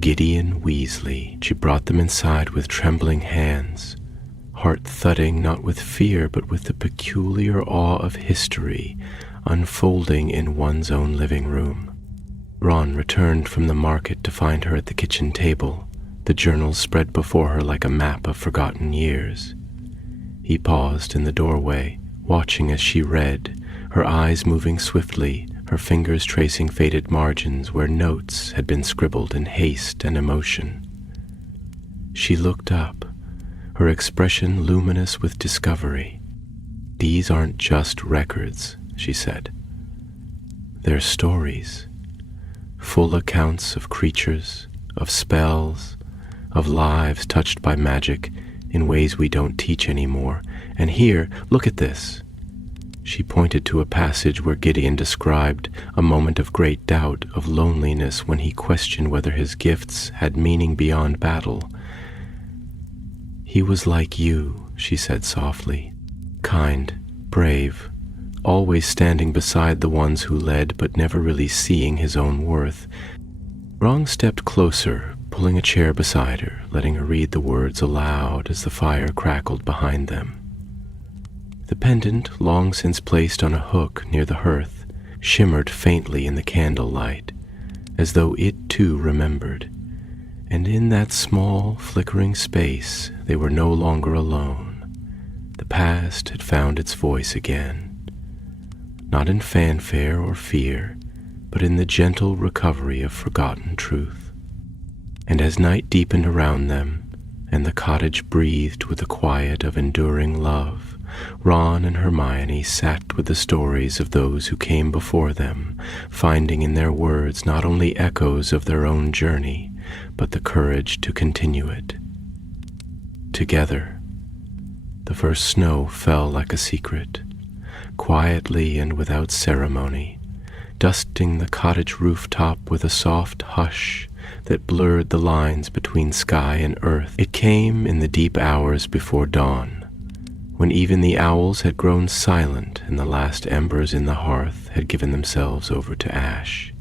Gideon Weasley. She brought them inside with trembling hands, heart thudding not with fear but with the peculiar awe of history unfolding in one's own living room. Ron returned from the market to find her at the kitchen table, the journals spread before her like a map of forgotten years. He paused in the doorway, watching as she read, her eyes moving swiftly, her fingers tracing faded margins where notes had been scribbled in haste and emotion. She looked up, her expression luminous with discovery. "These aren't just records," she said. "They're stories. Full accounts of creatures, of spells, of lives touched by magic in ways we don't teach anymore. And here, look at this." She pointed to a passage where Gideon described a moment of great doubt, of loneliness, when he questioned whether his gifts had meaning beyond battle. "He was like you," she said softly, "kind, brave, always standing beside the ones who led but never really seeing his own worth." Ron stepped closer, pulling a chair beside her, letting her read the words aloud as the fire crackled behind them. The pendant, long since placed on a hook near the hearth, shimmered faintly in the candlelight, as though it too remembered. And in that small, flickering space, they were no longer alone. The past had found its voice again, not in fanfare or fear, but in the gentle recovery of forgotten truth. And as night deepened around them, and the cottage breathed with the quiet of enduring love, Ron and Hermione sat with the stories of those who came before them, finding in their words not only echoes of their own journey, but the courage to continue it. Together, the first snow fell like a secret, quietly and without ceremony, dusting the cottage rooftop with a soft hush that blurred the lines between sky and earth. It came in the deep hours before dawn, when even the owls had grown silent and the last embers in the hearth had given themselves over to ash.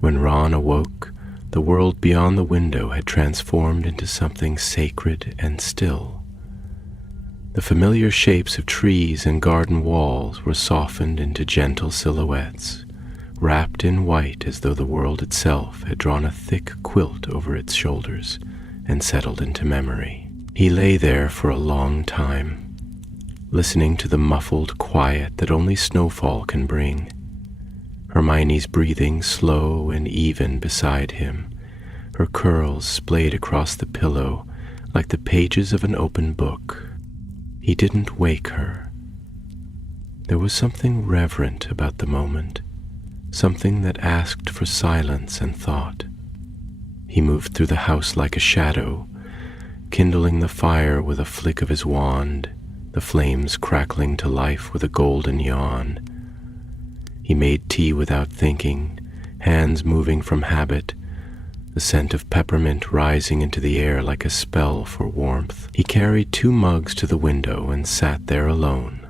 When Ron awoke, the world beyond the window had transformed into something sacred and still. The familiar shapes of trees and garden walls were softened into gentle silhouettes, wrapped in white as though the world itself had drawn a thick quilt over its shoulders and settled into memory. He lay there for a long time, listening to the muffled quiet that only snowfall can bring. Hermione's breathing slow and even beside him, her curls splayed across the pillow like the pages of an open book. He didn't wake her. There was something reverent about the moment, something that asked for silence and thought. He moved through the house like a shadow, kindling the fire with a flick of his wand, the flames crackling to life with a golden yawn. He made tea without thinking, hands moving from habit, the scent of peppermint rising into the air like a spell for warmth. He carried 2 mugs to the window and sat there alone,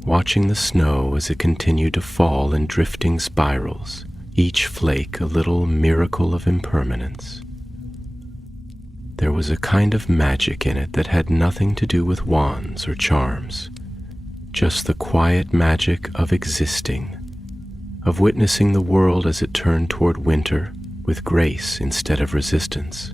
watching the snow as it continued to fall in drifting spirals, each flake a little miracle of impermanence. There was a kind of magic in it that had nothing to do with wands or charms, just the quiet magic of existing, of witnessing the world as it turned toward winter with grace instead of resistance.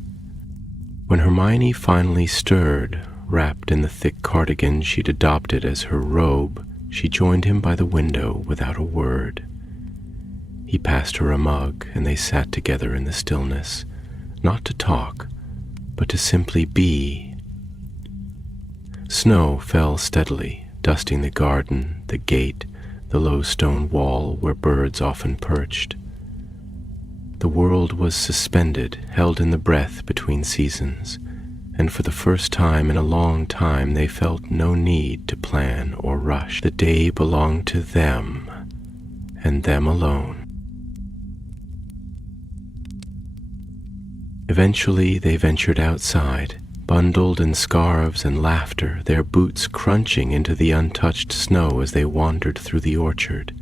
When Hermione finally stirred, wrapped in the thick cardigan she'd adopted as her robe, she joined him by the window without a word. He passed her a mug, and they sat together in the stillness, not to talk, but to simply be. Snow fell steadily, dusting the garden, the gate, the low stone wall where birds often perched. The world was suspended, held in the breath between seasons, and for the first time in a long time they felt no need to plan or rush. The day belonged to them, and them alone. Eventually they ventured outside, bundled in scarves and laughter, their boots crunching into the untouched snow as they wandered through the orchard.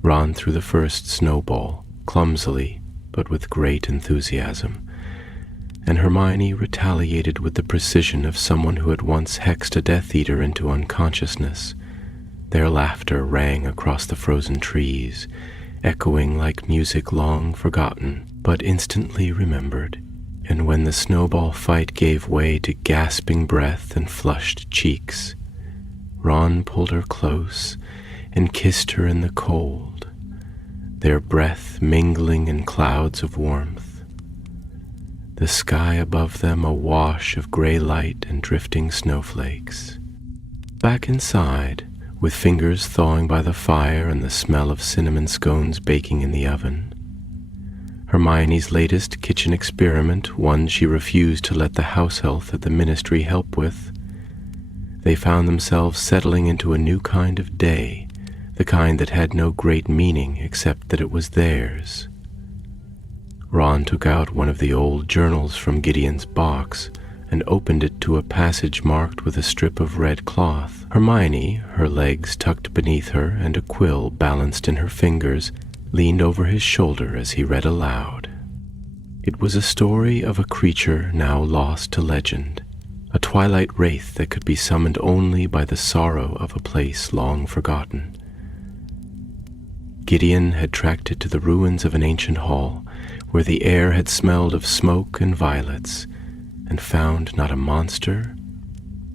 Ron threw the first snowball, clumsily, but with great enthusiasm, and Hermione retaliated with the precision of someone who had once hexed a Death Eater into unconsciousness. Their laughter rang across the frozen trees, echoing like music long forgotten, but instantly remembered. And when the snowball fight gave way to gasping breath and flushed cheeks, Ron pulled her close and kissed her in the cold, their breath mingling in clouds of warmth, the sky above them a wash of gray light and drifting snowflakes. Back inside, with fingers thawing by the fire and the smell of cinnamon scones baking in the oven, Hermione's latest kitchen experiment, one she refused to let the house health at the ministry help with, they found themselves settling into a new kind of day, the kind that had no great meaning except that it was theirs. Ron took out one of the old journals from Gideon's box and opened it to a passage marked with a strip of red cloth. Hermione, her legs tucked beneath her and a quill balanced in her fingers, leaned over his shoulder as he read aloud. It was a story of a creature now lost to legend, a twilight wraith that could be summoned only by the sorrow of a place long forgotten. Gideon had tracked it to the ruins of an ancient hall, where the air had smelled of smoke and violets, and found not a monster,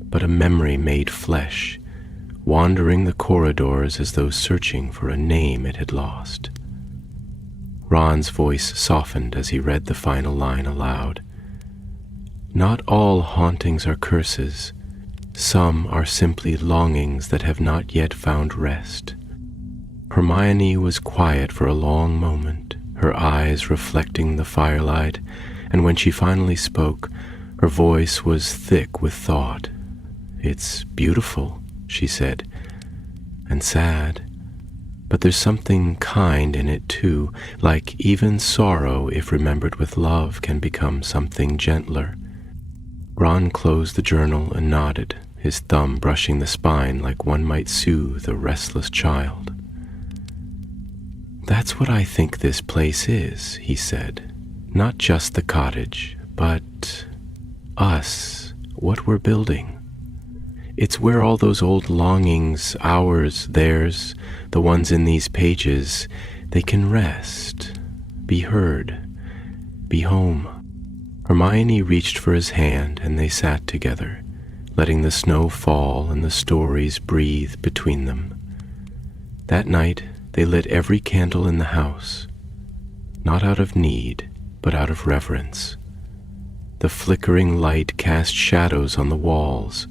but a memory made flesh, wandering the corridors as though searching for a name it had lost. Ron's voice softened as he read the final line aloud. Not all hauntings are curses. Some are simply longings that have not yet found rest. Hermione was quiet for a long moment, her eyes reflecting the firelight, and when she finally spoke, her voice was thick with thought. "It's beautiful," she said, "and sad. But there's something kind in it too, like even sorrow, if remembered with love, can become something gentler." Ron closed the journal and nodded, his thumb brushing the spine like one might soothe a restless child. "That's what I think this place is," he said. "Not just the cottage, but us, what we're building. It's where all those old longings, ours, theirs, the ones in these pages, they can rest, be heard, be home." Hermione reached for his hand and they sat together, letting the snow fall and the stories breathe between them. That night they lit every candle in the house, not out of need, but out of reverence. The flickering light cast shadows on the walls,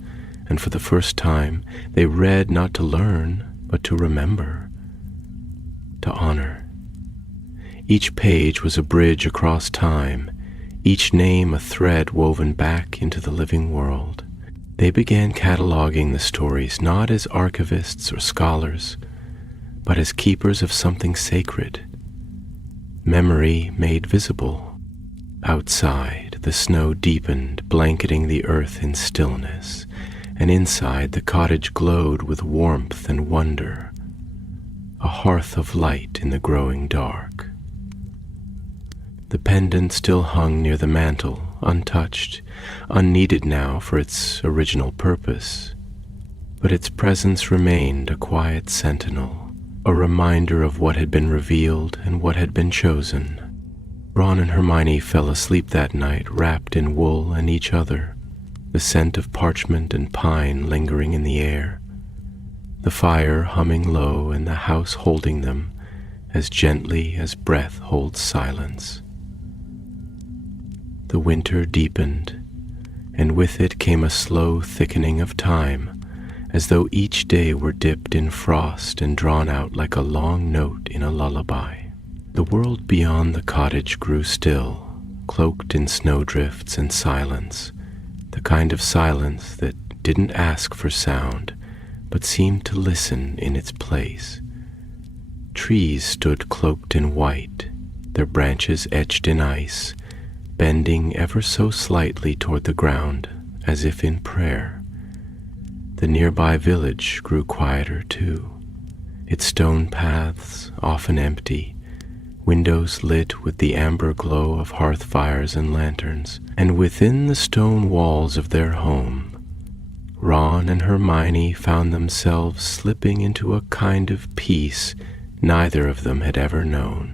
and for the first time they read not to learn, but to remember, to honor. Each page was a bridge across time, each name a thread woven back into the living world. They began cataloging the stories not as archivists or scholars, but as keepers of something sacred, memory made visible. Outside, the snow deepened, blanketing the earth in stillness, and inside the cottage glowed with warmth and wonder, a hearth of light in the growing dark. The pendant still hung near the mantel, untouched, unneeded now for its original purpose, but its presence remained a quiet sentinel, a reminder of what had been revealed and what had been chosen. Ron and Hermione fell asleep that night, wrapped in wool and each other, the scent of parchment and pine lingering in the air, the fire humming low and the house holding them as gently as breath holds silence. The winter deepened, and with it came a slow thickening of time, as though each day were dipped in frost and drawn out like a long note in a lullaby. The world beyond the cottage grew still, cloaked in snowdrifts and silence, the kind of silence that didn't ask for sound, but seemed to listen in its place. Trees stood cloaked in white, their branches etched in ice, bending ever so slightly toward the ground, as if in prayer. The nearby village grew quieter too, its stone paths often empty, windows lit with the amber glow of hearth fires and lanterns, and within the stone walls of their home, Ron and Hermione found themselves slipping into a kind of peace neither of them had ever known.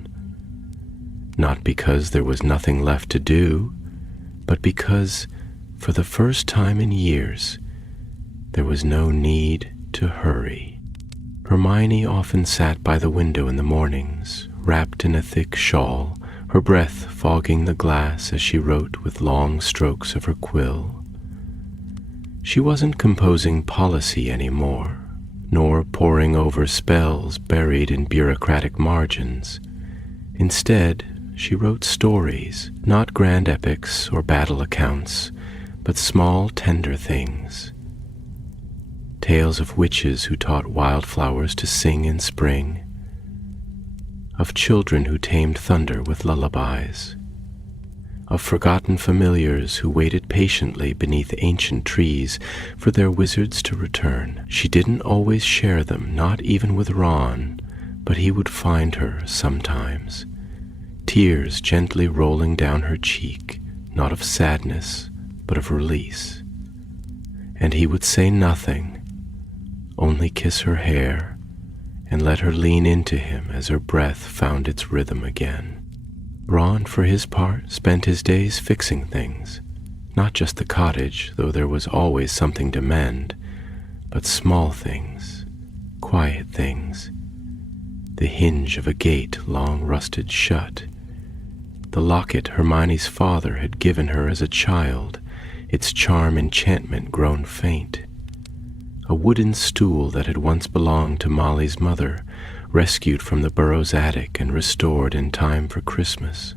Not because there was nothing left to do, but because, for the first time in years, there was no need to hurry. Hermione often sat by the window in the mornings, wrapped in a thick shawl, her breath fogging the glass as she wrote with long strokes of her quill. She wasn't composing policy anymore, nor poring over spells buried in bureaucratic margins. Instead, she wrote stories, not grand epics or battle accounts, but small, tender things. tales of witches who taught wildflowers to sing in spring, of children who tamed thunder with lullabies, of forgotten familiars who waited patiently beneath ancient trees for their wizards to return. She didn't always share them, not even with Ron, but he would find her sometimes, tears gently rolling down her cheek, not of sadness, but of release. And he would say nothing, only kiss her hair and let her lean into him as her breath found its rhythm again. Ron, for his part, spent his days fixing things, not just the cottage, though there was always something to mend, but small things, quiet things. The hinge of a gate long rusted shut, the locket Hermione's father had given her as a child, its charm enchantment grown faint, a wooden stool that had once belonged to Molly's mother, rescued from the Burrow's attic and restored in time for Christmas.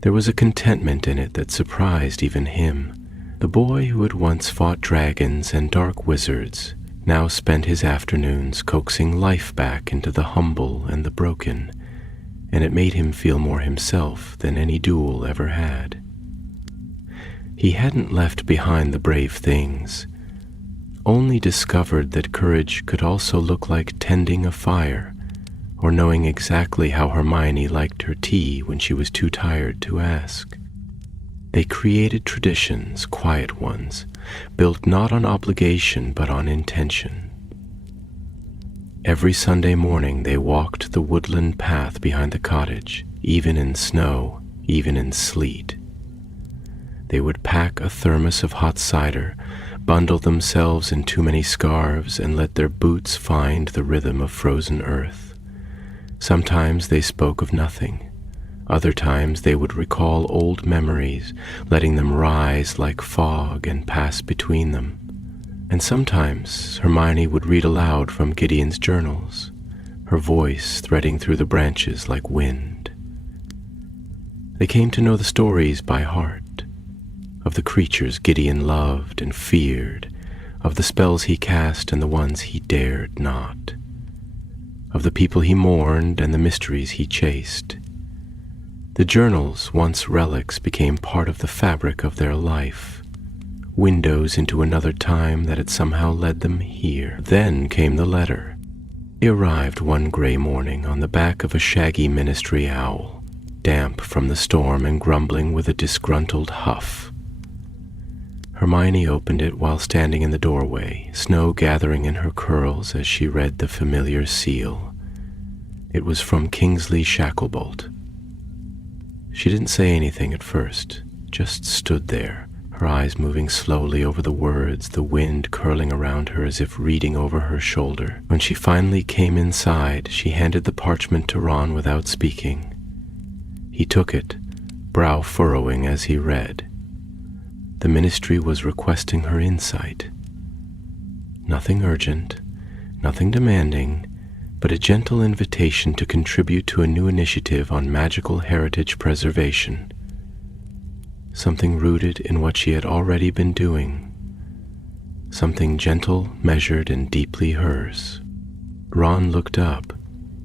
There was a contentment in it that surprised even him. The boy who had once fought dragons and dark wizards now spent his afternoons coaxing life back into the humble and the broken, and it made him feel more himself than any duel ever had. He hadn't left behind the brave things, only discovered that courage could also look like tending a fire, or knowing exactly how Hermione liked her tea when she was too tired to ask. They created traditions, quiet ones, built not on obligation but on intention. Every Sunday morning they walked the woodland path behind the cottage, even in snow, even in sleet. They would pack a thermos of hot cider, bundle themselves in too many scarves, and let their boots find the rhythm of frozen earth. Sometimes they spoke of nothing. Other times they would recall old memories, letting them rise like fog and pass between them. And sometimes Hermione would read aloud from Gideon's journals, her voice threading through the branches like wind. They came to know the stories by heart, of the creatures Gideon loved and feared, of the spells he cast and the ones he dared not, of the people he mourned and the mysteries he chased. The journals, once relics, became part of the fabric of their life, windows into another time that had somehow led them here. Then came the letter. He arrived one gray morning on the back of a shaggy ministry owl, damp from the storm and grumbling with a disgruntled huff. Hermione opened it while standing in the doorway, snow gathering in her curls as she read the familiar seal. It was from Kingsley Shacklebolt. She didn't say anything at first, just stood there, her eyes moving slowly over the words, the wind curling around her as if reading over her shoulder. When she finally came inside, she handed the parchment to Ron without speaking. He took it, brow furrowing as he read. The ministry was requesting her insight. Nothing urgent, nothing demanding, but a gentle invitation to contribute to a new initiative on magical heritage preservation. Something rooted in what she had already been doing. Something gentle, measured, and deeply hers. Ron looked up,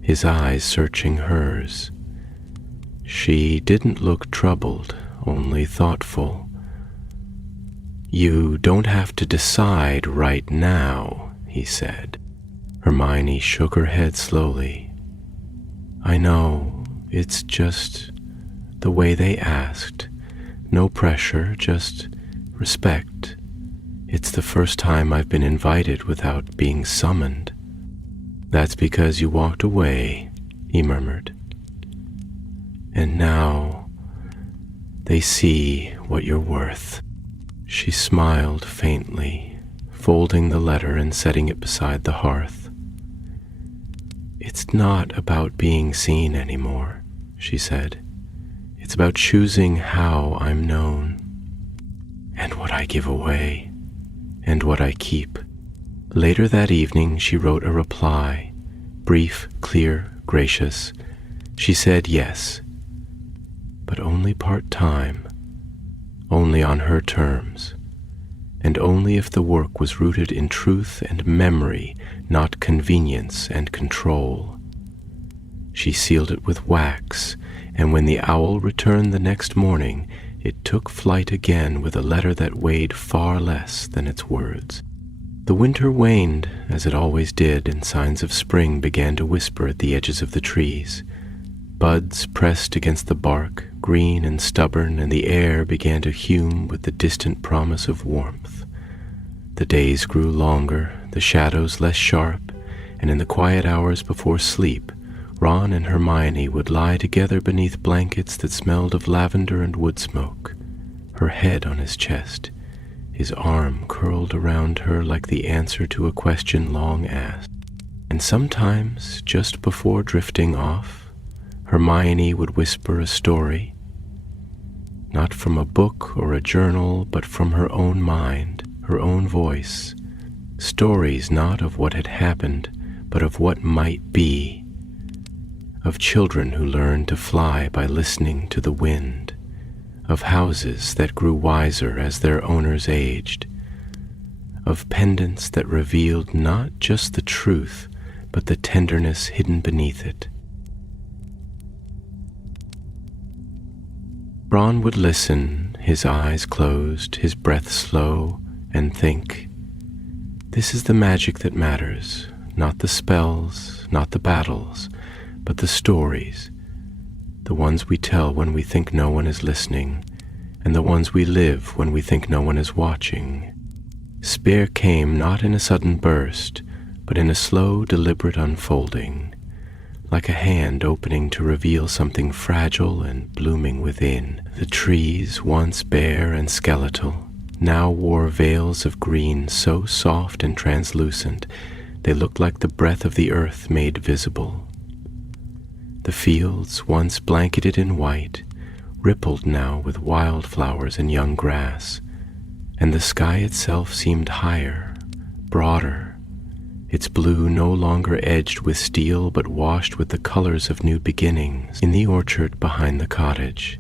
his eyes searching hers. She didn't look troubled, only thoughtful. "You don't have to decide right now," he said. Hermione shook her head slowly. "I know, it's just the way they asked. No pressure, just respect. It's the first time I've been invited without being summoned." "That's because you walked away," he murmured. "And now they see what you're worth." She smiled faintly, folding the letter and setting it beside the hearth. "It's not about being seen anymore," she said. "It's about choosing how I'm known, and what I give away, and what I keep." Later that evening, she wrote a reply, brief, clear, gracious. She said yes, but only part-time, only on her terms, and only if the work was rooted in truth and memory, not convenience and control. She sealed it with wax, and when the owl returned the next morning, it took flight again with a letter that weighed far less than its words. The winter waned, as it always did, and signs of spring began to whisper at the edges of the trees. Buds pressed against the bark, green and stubborn, and the air began to hume with the distant promise of warmth. The days grew longer, the shadows less sharp, and in the quiet hours before sleep, Ron and Hermione would lie together beneath blankets that smelled of lavender and wood smoke, her head on his chest, his arm curled around her like the answer to a question long asked. And sometimes, just before drifting off, Hermione would whisper a story, not from a book or a journal, but from her own mind, her own voice, stories not of what had happened, but of what might be, of children who learned to fly by listening to the wind, of houses that grew wiser as their owners aged, of pendants that revealed not just the truth, but the tenderness hidden beneath it. Ron would listen, his eyes closed, his breath slow, and think, this is the magic that matters, not the spells, not the battles, but the stories, the ones we tell when we think no one is listening, and the ones we live when we think no one is watching. Spear came not in a sudden burst, but in a slow, deliberate unfolding, like a hand opening to reveal something fragile and blooming within. The trees, once bare and skeletal, now wore veils of green so soft and translucent they looked like the breath of the earth made visible. The fields, once blanketed in white, rippled now with wildflowers and young grass, and the sky itself seemed higher, broader, its blue no longer edged with steel but washed with the colors of new beginnings. In the orchard behind the cottage,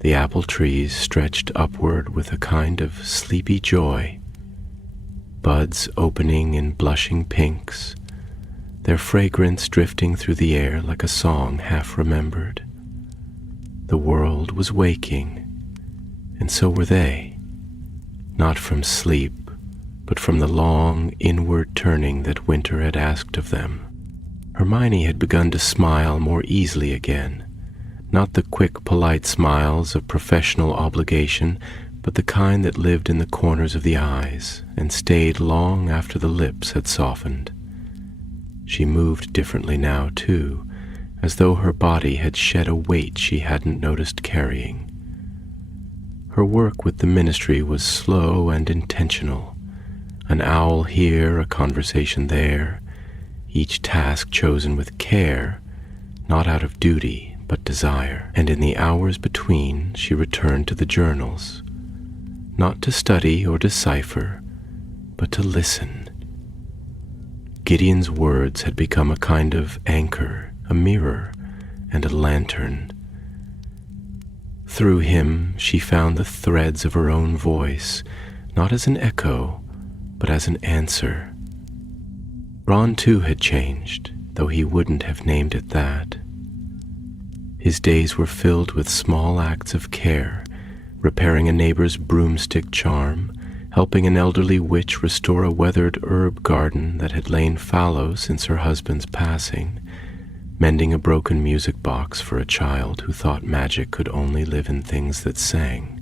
the apple trees stretched upward with a kind of sleepy joy, buds opening in blushing pinks, their fragrance drifting through the air like a song half remembered. The world was waking, and so were they, not from sleep, but from the long inward turning that winter had asked of them. Hermione had begun to smile more easily again, not the quick, polite smiles of professional obligation, but the kind that lived in the corners of the eyes and stayed long after the lips had softened. She moved differently now, too, as though her body had shed a weight she hadn't noticed carrying. Her work with the ministry was slow and intentional, an owl here, a conversation there, each task chosen with care, not out of duty, but desire. And in the hours between, she returned to the journals, not to study or decipher, but to listen. Gideon's words had become a kind of anchor, a mirror, and a lantern. Through him, she found the threads of her own voice, not as an echo, but as an answer. Ron, too, had changed, though he wouldn't have named it that. His days were filled with small acts of care, repairing a neighbor's broomstick charm, helping an elderly witch restore a weathered herb garden that had lain fallow since her husband's passing, mending a broken music box for a child who thought magic could only live in things that sang.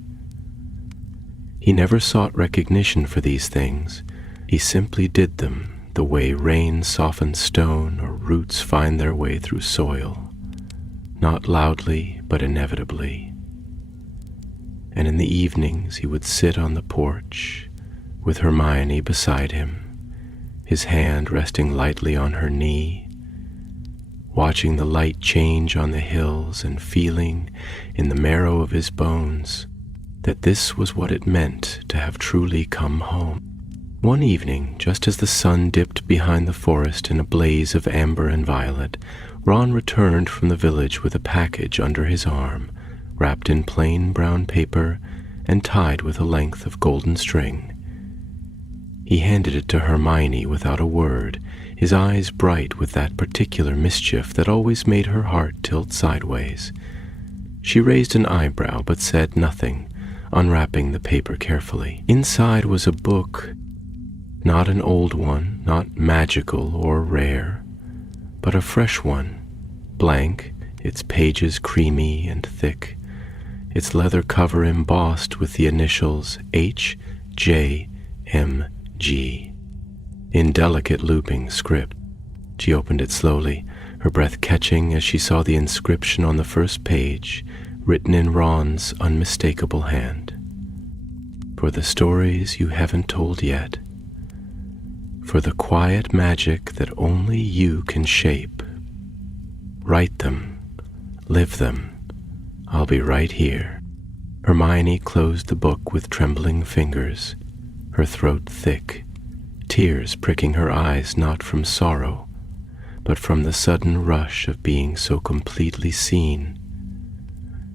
He never sought recognition for these things. He simply did them the way rain softens stone or roots find their way through soil, not loudly but inevitably. And in the evenings he would sit on the porch, with Hermione beside him, his hand resting lightly on her knee, watching the light change on the hills and feeling in the marrow of his bones that this was what it meant to have truly come home. One evening, just as the sun dipped behind the forest in a blaze of amber and violet, Ron returned from the village with a package under his arm, wrapped in plain brown paper and tied with a length of golden string. He handed it to Hermione without a word, his eyes bright with that particular mischief that always made her heart tilt sideways. She raised an eyebrow but said nothing, unwrapping the paper carefully. Inside was a book, not an old one, not magical or rare, but a fresh one, blank, its pages creamy and thick, its leather cover embossed with the initials HJMG in delicate looping script. She opened it slowly, her breath catching as she saw the inscription on the first page, written in Ron's unmistakable hand. For the stories you haven't told yet, for the quiet magic that only you can shape. Write them, live them. I'll be right here. Hermione closed the book with trembling fingers, her throat thick, tears pricking her eyes not from sorrow, but from the sudden rush of being so completely seen.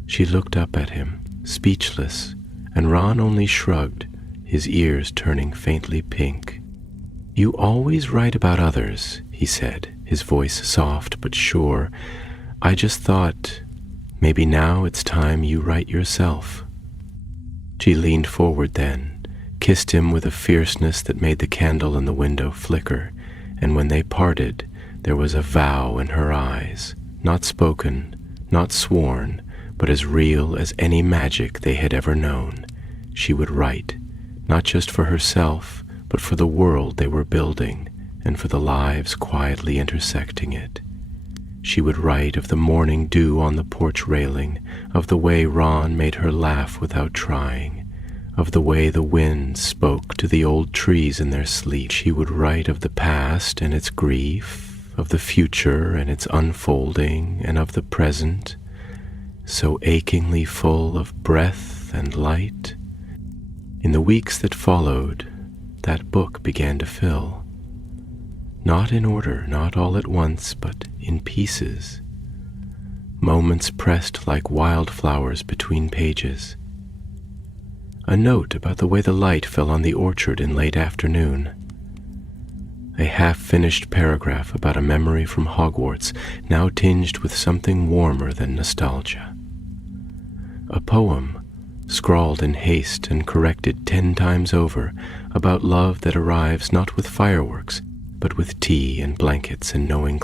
She looked up at him, speechless, and Ron only shrugged, his ears turning faintly pink. "You always write about others," he said, his voice soft but sure. "I just thought, maybe now it's time you write yourself." She leaned forward then, kissed him with a fierceness that made the candle in the window flicker, and when they parted, there was a vow in her eyes, not spoken, not sworn, but as real as any magic they had ever known. She would write, not just for herself, but for the world they were building, and for the lives quietly intersecting it. She would write of the morning dew on the porch railing, of the way Ron made her laugh without trying, of the way the wind spoke to the old trees in their sleep. She would write of the past and its grief, of the future and its unfolding, and of the present, so achingly full of breath and light. In the weeks that followed, that book began to fill. Not in order, not all at once, but in pieces. Moments pressed like wildflowers between pages. A note about the way the light fell on the orchard in late afternoon. A half-finished paragraph about a memory from Hogwarts, now tinged with something warmer than nostalgia. A poem, scrawled in haste and corrected 10 times over, about love that arrives not with fireworks, but with tea and blankets and knowing.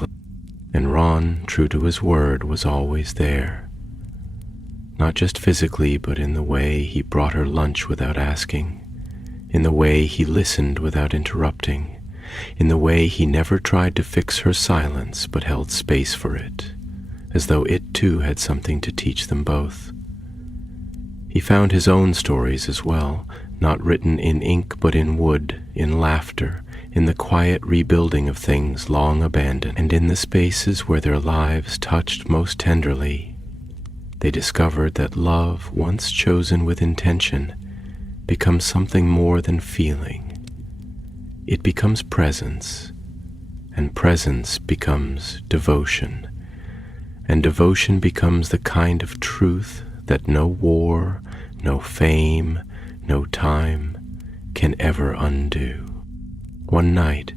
And Ron, true to his word, was always there. Not just physically, but in the way he brought her lunch without asking, in the way he listened without interrupting, in the way he never tried to fix her silence but held space for it, as though it too had something to teach them both. He found his own stories as well, not written in ink but in wood, in laughter, in the quiet rebuilding of things long abandoned, and in the spaces where their lives touched most tenderly. They discovered that love, once chosen with intention, becomes something more than feeling. It becomes presence, and presence becomes devotion, and devotion becomes the kind of truth that no war, no fame, no time can ever undo. One night,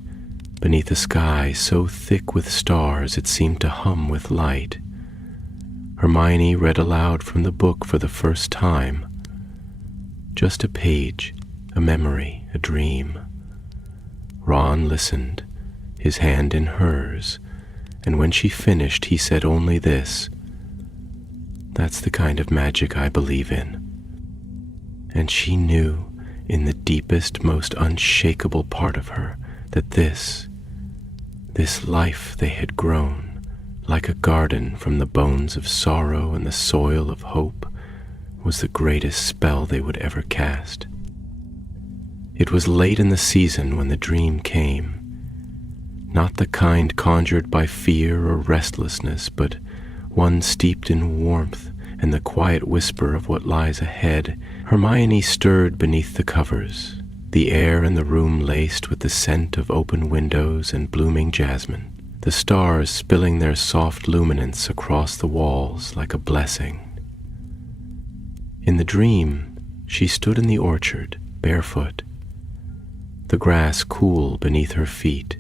beneath a sky so thick with stars it seemed to hum with light, Hermione read aloud from the book for the first time. Just a page, a memory, a dream. Ron listened, his hand in hers, and when she finished he said only this: "That's the kind of magic I believe in." And she knew, in the deepest, most unshakable part of her, that this life they had grown, like a garden from the bones of sorrow and the soil of hope, was the greatest spell they would ever cast. It was late in the season when the dream came, not the kind conjured by fear or restlessness, but one steeped in warmth and the quiet whisper of what lies ahead. Hermione stirred beneath the covers, the air in the room laced with the scent of open windows and blooming jasmine, the stars spilling their soft luminance across the walls like a blessing. In the dream, she stood in the orchard, barefoot. the grass cool beneath her feet,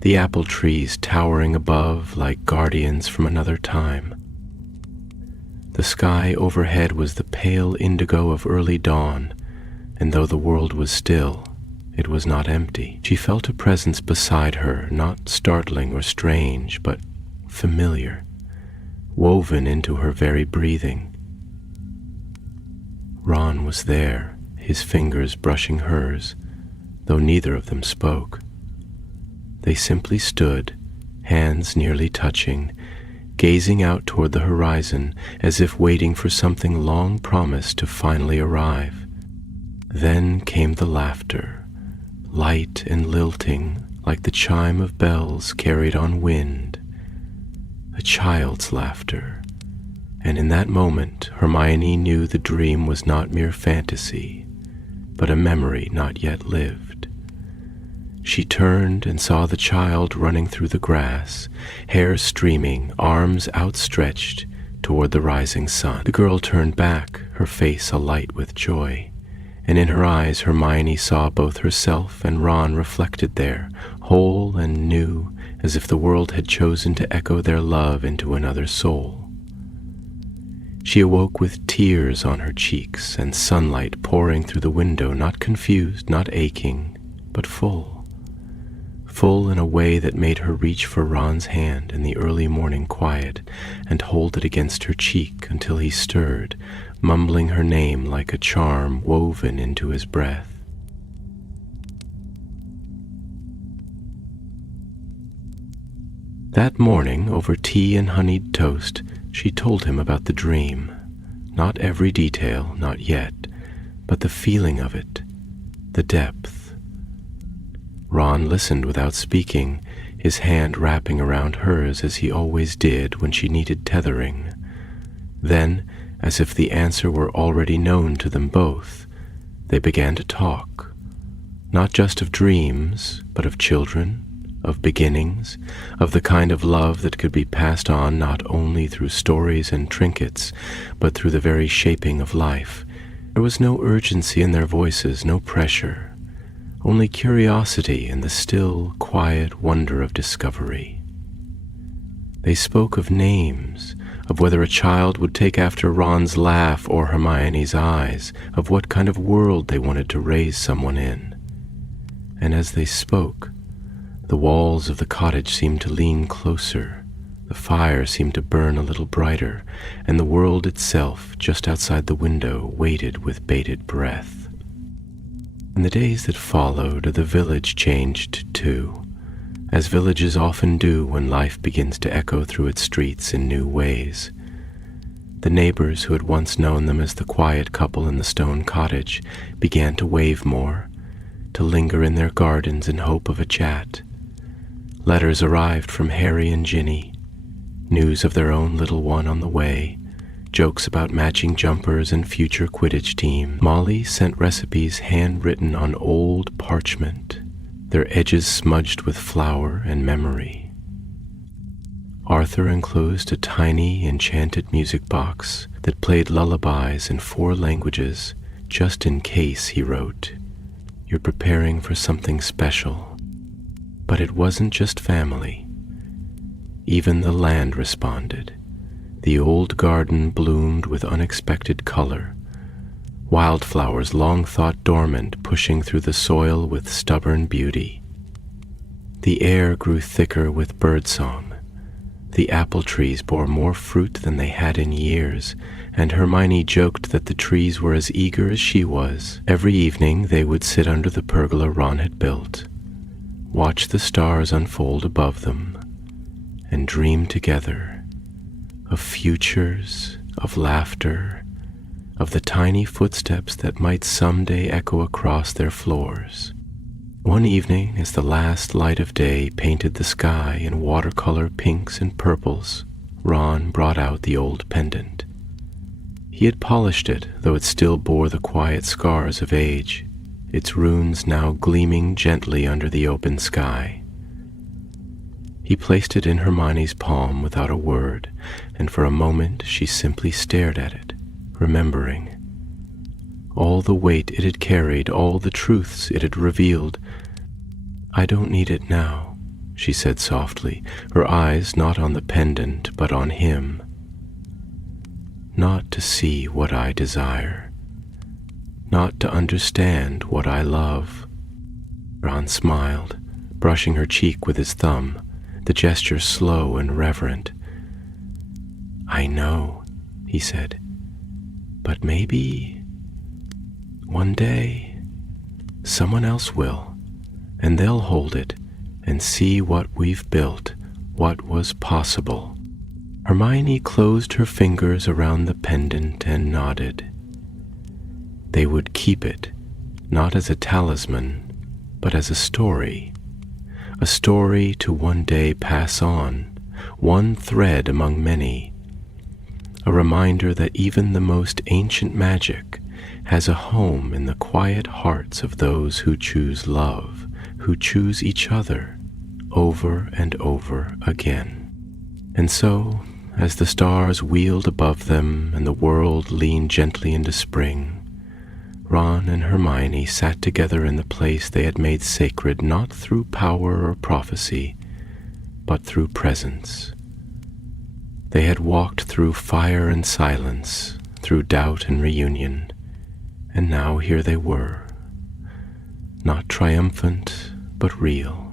the apple trees towering above like guardians from another time. The sky overhead was the pale indigo of early dawn, and though the world was still, it was not empty. She felt a presence beside her, not startling or strange, but familiar, woven into her very breathing. Ron was there, his fingers brushing hers, though neither of them spoke. They simply stood, hands nearly touching, gazing out toward the horizon as if waiting for something long promised to finally arrive. Then came the laughter, light and lilting like the chime of bells carried on wind. A child's laughter, and in that moment Hermione knew the dream was not mere fantasy, but a memory not yet lived. She turned and saw the child running through the grass, hair streaming, arms outstretched toward the rising sun. The girl turned back, her face alight with joy, and in her eyes Hermione saw both herself and Ron reflected there, whole and new, as if the world had chosen to echo their love into another soul. She awoke with tears on her cheeks and sunlight pouring through the window, not confused, not aching, but full in a way that made her reach for Ron's hand in the early morning quiet and hold it against her cheek until he stirred, mumbling her name like a charm woven into his breath. That morning, over tea and honeyed toast, she told him about the dream. Not every detail, not yet, but the feeling of it, the depth. Ron listened without speaking, his hand wrapping around hers as he always did when she needed tethering. Then, as if the answer were already known to them both, they began to talk, not just of dreams, but of children, of beginnings, of the kind of love that could be passed on not only through stories and trinkets, but through the very shaping of life. There was no urgency in their voices, no pressure, only curiosity and the still, quiet wonder of discovery. They spoke of names, of whether a child would take after Ron's laugh or Hermione's eyes, of what kind of world they wanted to raise someone in. And as they spoke, the walls of the cottage seemed to lean closer, the fire seemed to burn a little brighter, and the world itself, just outside the window, waited with bated breath. In the days that followed, the village changed too, as villages often do when life begins to echo through its streets in new ways. The neighbors who had once known them as the quiet couple in the stone cottage began to wave more, to linger in their gardens in hope of a chat. Letters arrived from Harry and Ginny, news of their own little one on the way, jokes about matching jumpers and future Quidditch team. Molly sent recipes handwritten on old parchment, their edges smudged with flour and memory. Arthur enclosed a tiny, enchanted music box that played lullabies in 4 languages, just in case, he wrote. You're preparing for something special. But it wasn't just family. Even the land responded. The old garden bloomed with unexpected color, wildflowers long thought dormant pushing through the soil with stubborn beauty. The air grew thicker with birdsong. The apple trees bore more fruit than they had in years, and Hermione joked that the trees were as eager as she was. Every evening they would sit under the pergola Ron had built, watch the stars unfold above them, and dream together of futures, of laughter, of the tiny footsteps that might someday echo across their floors. One evening, as the last light of day painted the sky in watercolor pinks and purples, Ron brought out the old pendant. He had polished it, though it still bore the quiet scars of age, its runes now gleaming gently under the open sky. He placed it in Hermione's palm without a word, and for a moment she simply stared at it, remembering. all the weight it had carried, all the truths it had revealed. "I don't need it now," she said softly, her eyes not on the pendant but on him. "Not to see what I desire, not to understand what I love." Ron smiled, brushing her cheek with his thumb, the gesture slow and reverent. "I know," he said, "but maybe one day someone else will, and they'll hold it and see what we've built, what was possible." Hermione closed her fingers around the pendant and nodded. They would keep it, not as a talisman, but as a story to one day pass on, one thread among many, a reminder that even the most ancient magic has a home in the quiet hearts of those who choose love, who choose each other over and over again. And so, as the stars wheeled above them and the world leaned gently into spring, Ron and Hermione sat together in the place they had made sacred not through power or prophecy, but through presence. They had walked through fire and silence, through doubt and reunion, and now here they were, not triumphant, but real.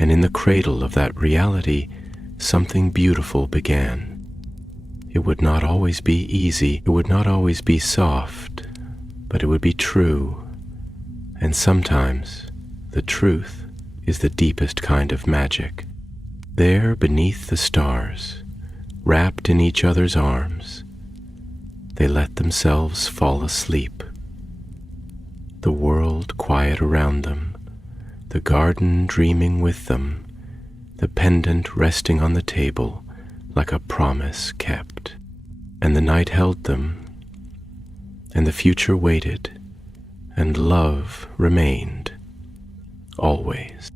And in the cradle of that reality, something beautiful began. It would not always be easy, it would not always be soft, but it would be true, and sometimes the truth is the deepest kind of magic. There beneath the stars, wrapped in each other's arms, they let themselves fall asleep. The world quiet around them, the garden dreaming with them, the pendant resting on the table like a promise kept. And the night held them, and the future waited, and love remained, always.